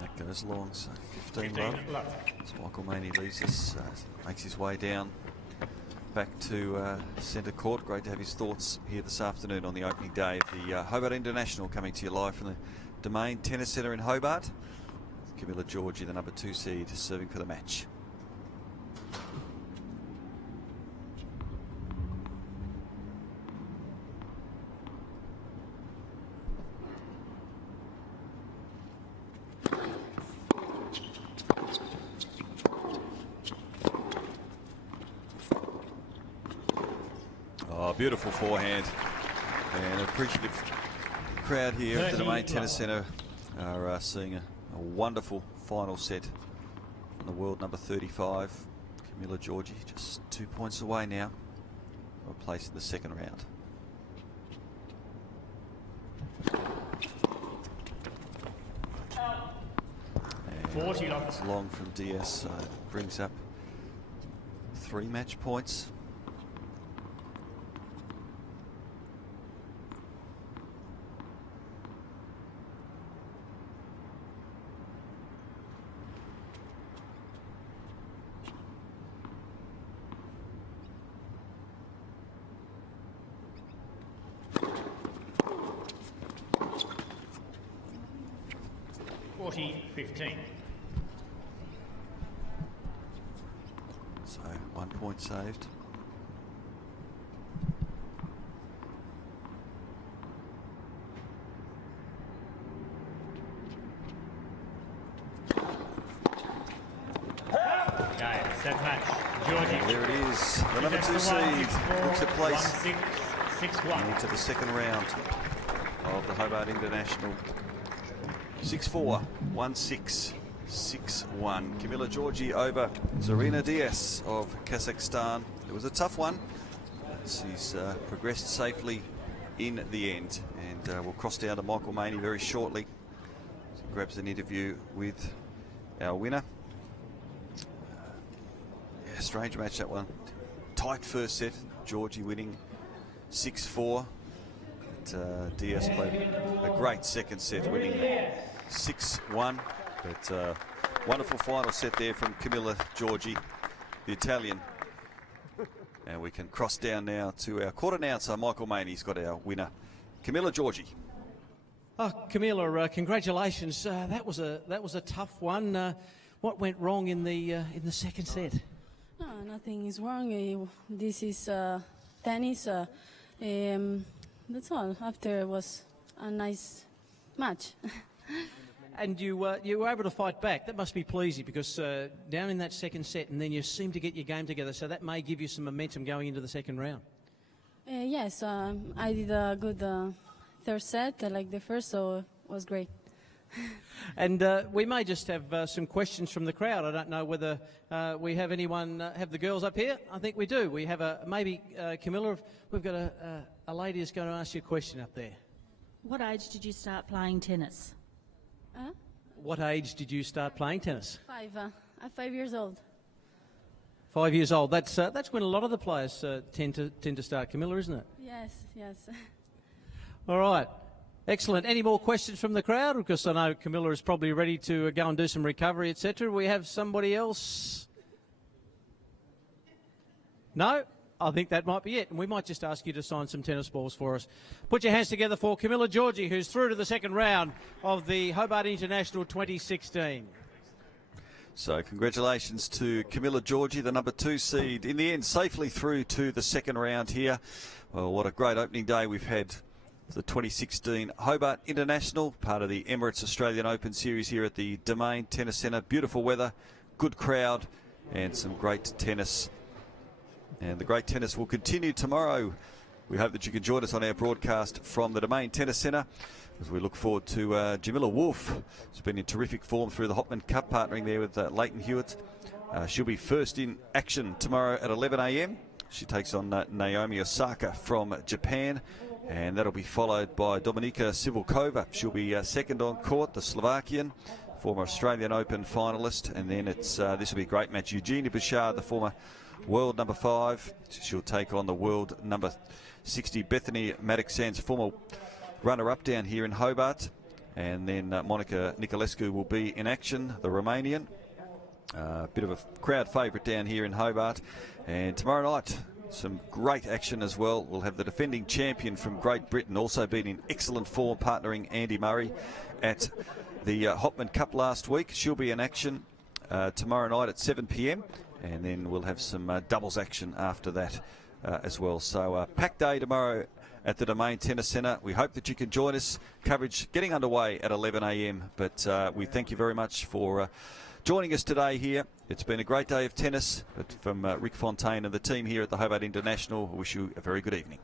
That goes long, so 15 love. As Michael Maney leaves us, makes his way down back to centre court. Great to have his thoughts here this afternoon on the opening day of the Hobart International, coming to you live from the Domain Tennis Centre in Hobart. Camila Giorgi, the number 2 seed, serving for the match. Oh, beautiful forehand. And appreciative crowd here at the Domain Tennis Centre are seeing a wonderful final set from the world number 35. Camila Giorgi just 2 points away now from a place in the second round. And 40 love. it's long from Diyas, so it brings up 3 match points. $40-15. So 1 point saved. Okay, set match. Giorgi. There it is. The number 2 Defense seed to 1, looks at place 1-6, 6-1. into the second round of the Hobart International. 6-4, 1-6, 6-1. Camila Giorgi over Zarina Diyas of Kazakhstan. It was a tough one. She's progressed safely in the end. And we'll cross down to Michael Maney very shortly. So he grabs an interview with our winner. Yeah, strange match, that one. Tight first set. Giorgi winning 6-4. Diyas played a great second set, winning 6-1. But wonderful final set there from Camila Giorgi, the Italian. And we can cross down now to our court announcer, Michael Maney. He's got our winner, Camila Giorgi. Oh, Camila, congratulations. That was a tough one. What went wrong in the second set? No, nothing is wrong. This is tennis. That's all. After it was a nice match. And you were able to fight back. That must be pleasing because down in that second set, and then you seem to get your game together. So that may give you some momentum going into the second round. Yes, I did a good third set, like the first, so it was great. And we may just have some questions from the crowd. I don't know whether we have anyone, have the girls up here? I think we do. We have maybe Camilla, we've got a lady who's going to ask you a question up there. What age did you start playing tennis? What age did you start playing tennis? 5. I'm 5 years old. 5 years old. That's when a lot of the players tend to start, Camilla, isn't it? Yes, yes. All right. Excellent. Any more questions from the crowd? Because I know Camilla is probably ready to go and do some recovery, etc. We have somebody else? No? I think that might be it. And we might just ask you to sign some tennis balls for us. Put your hands together for Camila Giorgi, who's through to the second round of the Hobart International 2016. So congratulations to Camila Giorgi, the number 2 seed. In the end, safely through to the second round here. Well, what a great opening day we've had. The 2016 Hobart International, part of the Emirates Australian Open Series here at the Domain Tennis Centre. Beautiful weather, good crowd, and some great tennis. And the great tennis will continue tomorrow. We hope that you can join us on our broadcast from the Domain Tennis Centre as we look forward to Jamila Wolf, who's been in terrific form through the Hopman Cup, partnering there with Leighton Hewitt. She'll be first in action tomorrow at 11 a.m. She takes on Naomi Osaka from Japan. And that'll be followed by Dominika Sivolkova. She'll be second on court, the Slovakian, former Australian Open finalist. And then this will be a great match. Eugenia Bouchard, the former world number 5. She'll take on the world number 60, Bethany Maddox-Sands, former runner-up down here in Hobart. And then Monica Nicolescu will be in action, the Romanian. Bit of a crowd favourite down here in Hobart. And tomorrow night, some great action as well. We'll have the defending champion from Great Britain, also been in excellent form, partnering Andy Murray at the Hopman Cup last week. She'll be in action tomorrow night at 7 p.m. and then we'll have some doubles action after that as well. So packed day tomorrow at the Domain Tennis Centre. We hope that you can join us. Coverage getting underway at 11 a.m. But we thank you very much for joining us today here. It's been a great day of tennis. But from Rick Fontaine and the team here at the Hobart International, I wish you a very good evening.